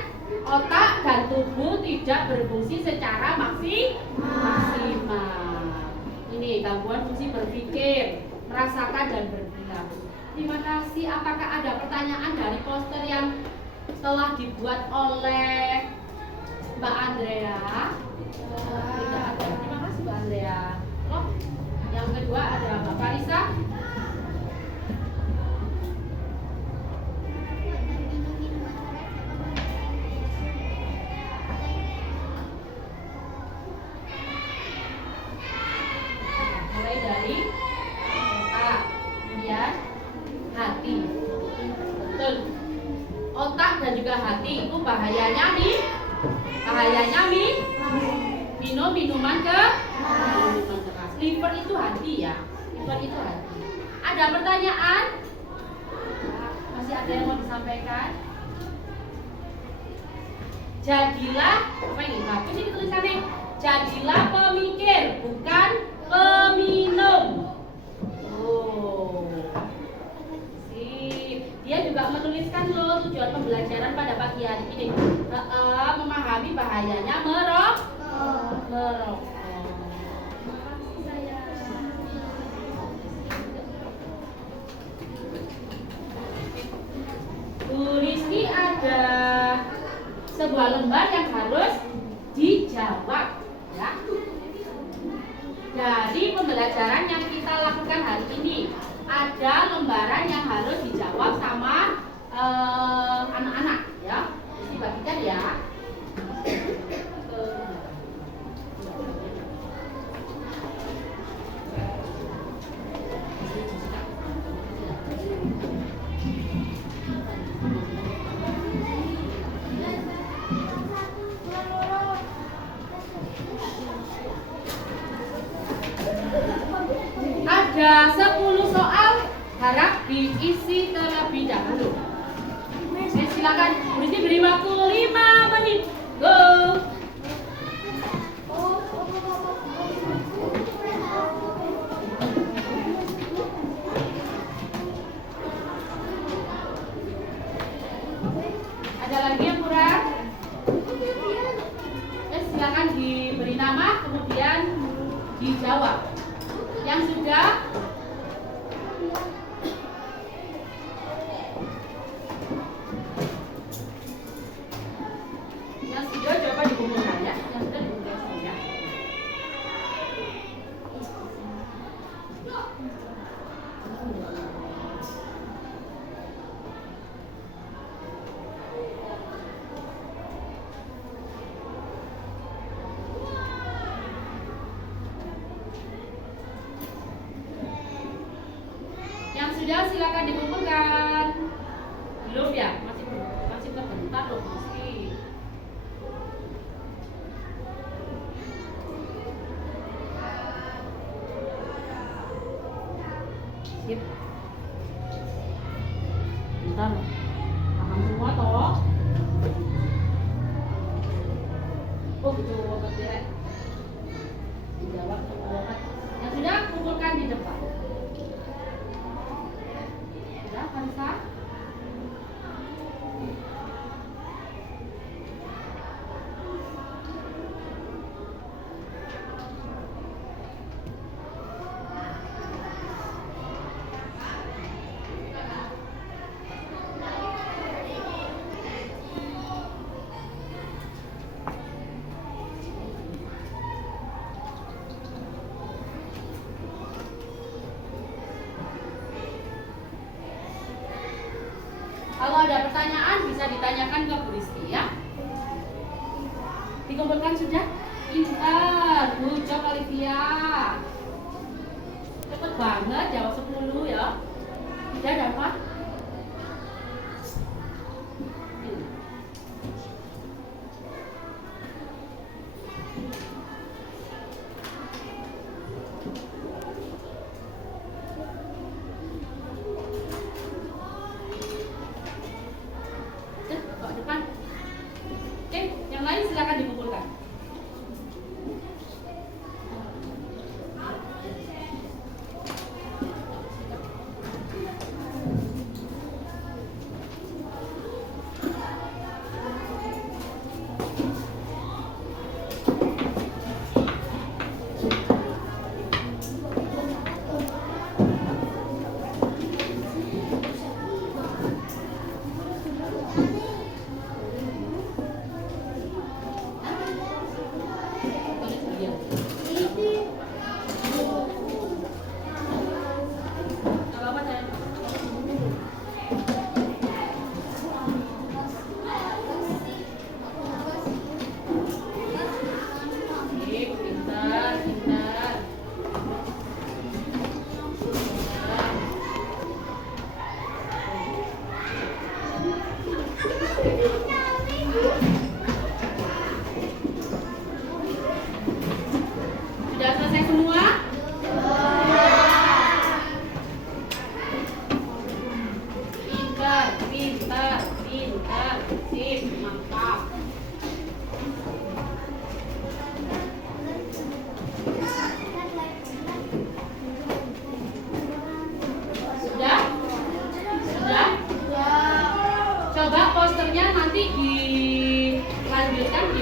otak dan tubuh tidak berfungsi secara maksimal. Ini gangguan fungsi berpikir, merasakan dan berperilaku. Terima kasih. Apakah ada pertanyaan dari poster yang telah dibuat oleh Mbak Andrea? Tidak ada. Terima kasih Mbak Andrea. Oh, yang kedua ada Mbak Farisa. Mulai dari otak, kemudian hati. Betul. Otak dan juga hati itu bahayanya Minum minuman minuman keras. Liver itu hati ya. Liver itu hati. Ada pertanyaan? Masih ada yang mau disampaikan? Jadilah apa ini? Bagus ini tulisannya. Jadilah pemikir, bukan peminum. Oh. Dia juga menuliskan loh tujuan pembelajaran pada pagi hari ini. Memahami bahayanya merokok. Bu Rizky ada sebuah lembar yang harus dijawab ya. Dari pembelajaran yang kita lakukan hari ini ada lembaran yang harus dijawab sama anak-anak ya. Dibagikan ya. Ada 10 soal, harap diisi terlebih dahulu. Silakan, berarti beri waktu 5 menit. Go. Ada lagi yang kurang? Silakan diberi nama, kemudian dijawab. Yang sudah coba dikumpulkan ya. Yang sudah dikumpulkan ya. Yang sudah silakan dikumpulkan. Belum ya? Masih terbentar loh Rizky. Sip. Bentar. Paham semua toh? Oh gitu, Bapak. Dijawab semua. Yang sudah kumpulkan di depan. Sudah, Vanessa? Kalau ada pertanyaan bisa ditanyakan ke Bu Rizky ya. Dikumpulkan sudah? Pintar, good job Olivia. Cepet banget jawab 10 ya. Sudah dapat? Depan. Oke, yang lain silakan dikumpulkan.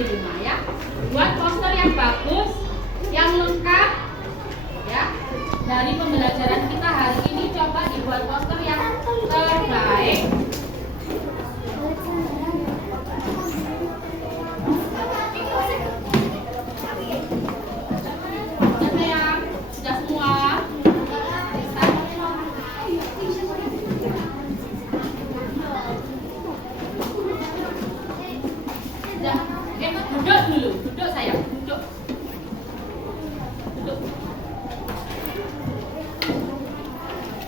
rumah ya. Buat poster yang bagus, yang lengkap ya. Dari pembelajaran kita hari ini coba dibuat poster yang terbaik. Sudah semua? Duduk dulu, duduk sayang, duduk. Duduk.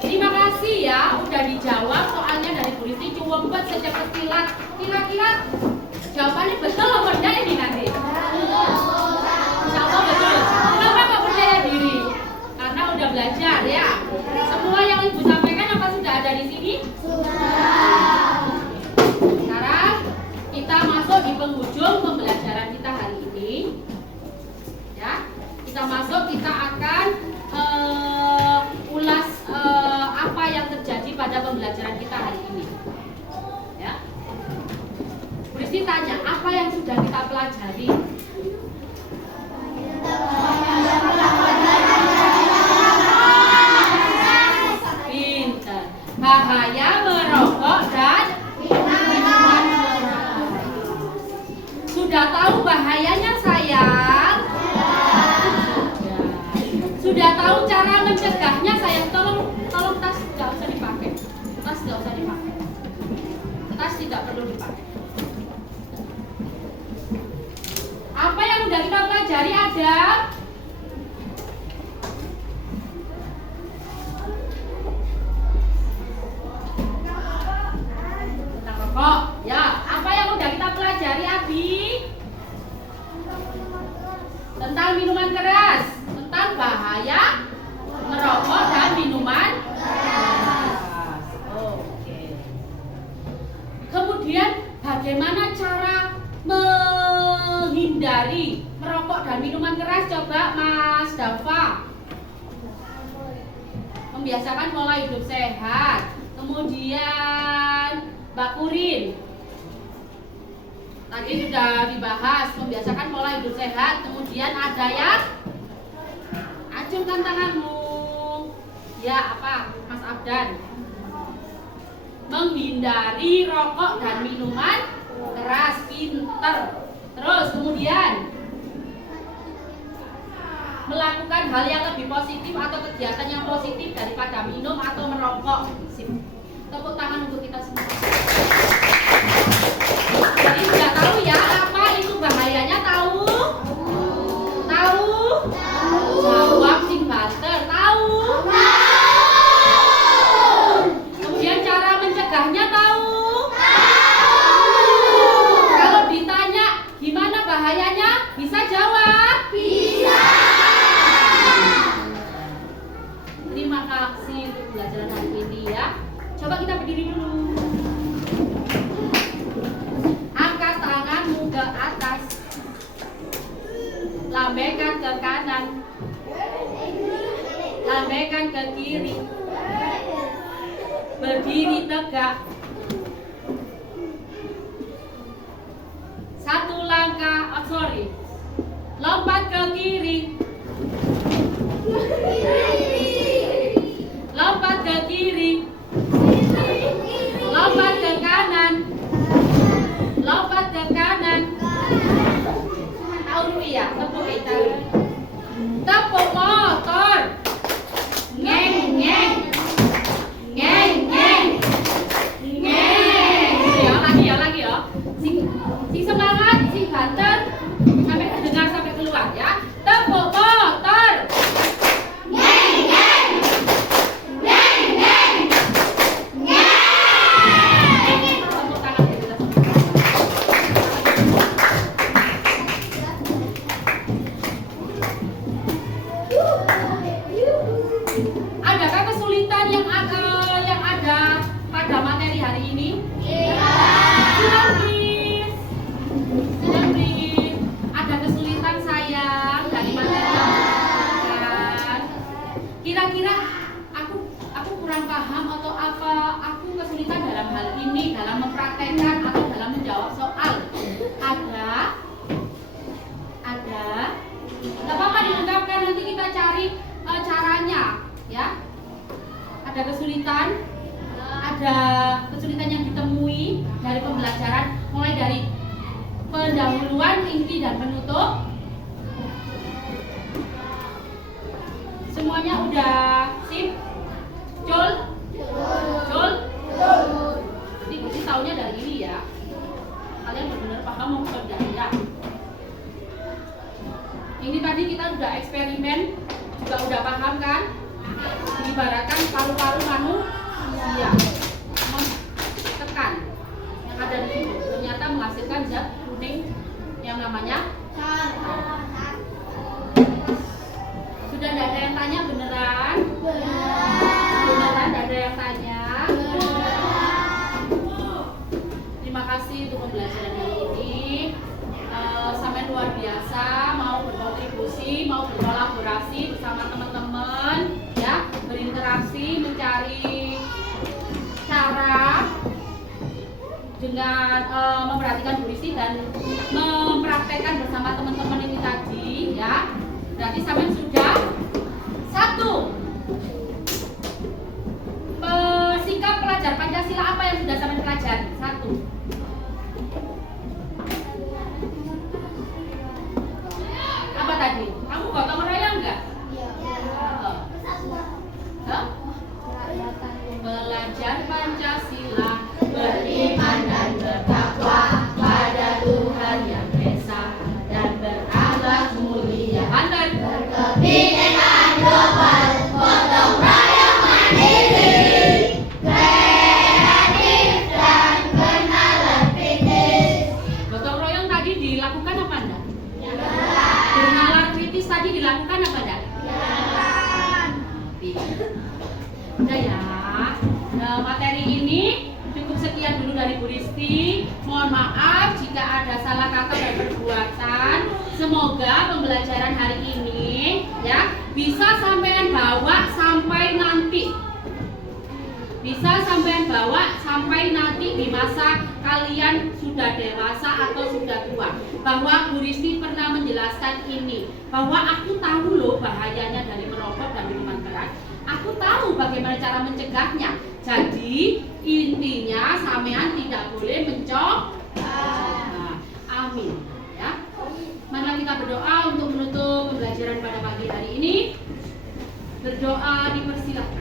Terima kasih ya, udah dijawab soalnya dari Bu Risti cuwempet secepat kilat. Kira-kira jawabannya betul atau enggak ini nanti? Insya Allah betul. Kenapa nggak percaya diri? Karena udah belajar ya. Semua yang Ibu sampaikan apa sudah ada di sini? Sekarang kita masuk di penghujung pembelajaran kita hari ini. Ya, kita masuk, kita akan ulas apa yang terjadi pada pembelajaran kita hari ini. Ya, Bu Risti tanya, apa yang sudah kita pelajari? Pinter. Bahaya merokok dan minuman keras. Sudah tahu bahayanya sayang? Sudah tahu cara mencegahnya sayang? Tolong tas nggak usah dipakai. Tas nggak usah dipakai. Tas tidak perlu dipakai. Apa yang sudah kita pelajari ada? Tentang rokok. Ya, apa yang sudah kita pelajari Abi? Tentang minuman keras, tentang bahaya merokok dan minuman keras. Oke. Kemudian bagaimana cara menghindari merokok dan minuman keras? Coba Mas Dafa. Membiasakan pola hidup sehat. Kemudian Mbak Kurin. Tadi sudah dibahas membiasakan pola hidup sehat. Kemudian ada yang acungkan tanganmu. Ya, apa? Mas Abdan. Menghindari rokok dan minuman keras. Pinter. Terus kemudian melakukan hal yang lebih positif atau kegiatan yang positif daripada minum atau merokok. Sip. Tepuk tangan untuk kita semua. Jadi sudah tahu ya apa itu bahayanya, tahu? Tahu? Jawab sing banter, tahu? Kemudian cara mencegahnya tahu? Kalau ditanya gimana bahayanya, bisa jawab? Bisa. Terima kasih untuk pelajaran hari ini ya. Coba kita berdiri dulu. Angkat tanganmu ke atas. Lambaikan ke kanan. Lambaikan ke kiri. Berdiri tegak. Satu langkah, lompat ke kiri. Lompat ke kiri. Lompat ke kanan. Lompat ke kanan. Tahu dulu ya, tepuk itu. Tepuk motor. Ngeng ngeng. Ngeng ngeng. Ngeng. Ya lagi ya. Sing semangat, sing banter sampai dengar sampai keluar ya. Tepuk motor. Ngeng ngeng. Ngeng ngeng. kesulitan? Ada kesulitan yang ditemui dari pembelajaran mulai dari pendahuluan, inti dan penutup? Semuanya udah sip? Jol? Jol? Ini Gusti tahunya dari ini ya. Kalian benar-benar paham mau enggak ya? Ini tadi kita udah eksperimen, juga udah paham kan? Ibaratkan paru-paru manusia tekan yang ada di situ ternyata menghasilkan zat kuning yang namanya sudah tidak ada yang tanya beneran? Beneran tidak ada yang tanya? Terima kasih untuk pembelajaran hari ini. Sampai luar biasa, mau berkontribusi, mau berkolaborasi bersama teman-teman, ya, berinteraksi, mencari cara dengan memperhatikan Bu Rizky dan mempraktekkan bersama teman-teman ini tadi, ya. Berarti sampai sudah satu. Sikap pelajar Pancasila apa yang sudah sampai pelajari? Satu. Apa tadi? Kamu gotong royong enggak? Hah? Belajar Pancasila, beriman dan bertakwa pada Tuhan yang Esa dan berakhlak mulia. Banten. Berkebinekaan global, gotong royong mandiri, kreatif dan kenalan kritis. Gotong royong tadi dilakukan apa enggak? Bernalar kritis tadi dilakukan apa enggak? Udah ya. Nah, materi ini cukup sekian dulu dari Bu Rizky. Mohon maaf jika ada salah kata dan perbuatan. Semoga pembelajaran hari ini ya bisa sampean bawa sampai nanti. Bisa sampean bawa sampai nanti di masa kalian sudah dewasa atau sudah tua. Bahwa Bu Rizky pernah menjelaskan ini, bahwa aku tahu loh bahayanya dari merokok dan minuman keras. Aku tahu bagaimana cara mencegahnya. Jadi intinya sampean tidak boleh mencoba. Amin. Ya. Mari kita berdoa untuk menutup pembelajaran pada pagi hari ini. Berdoa dipersilakan.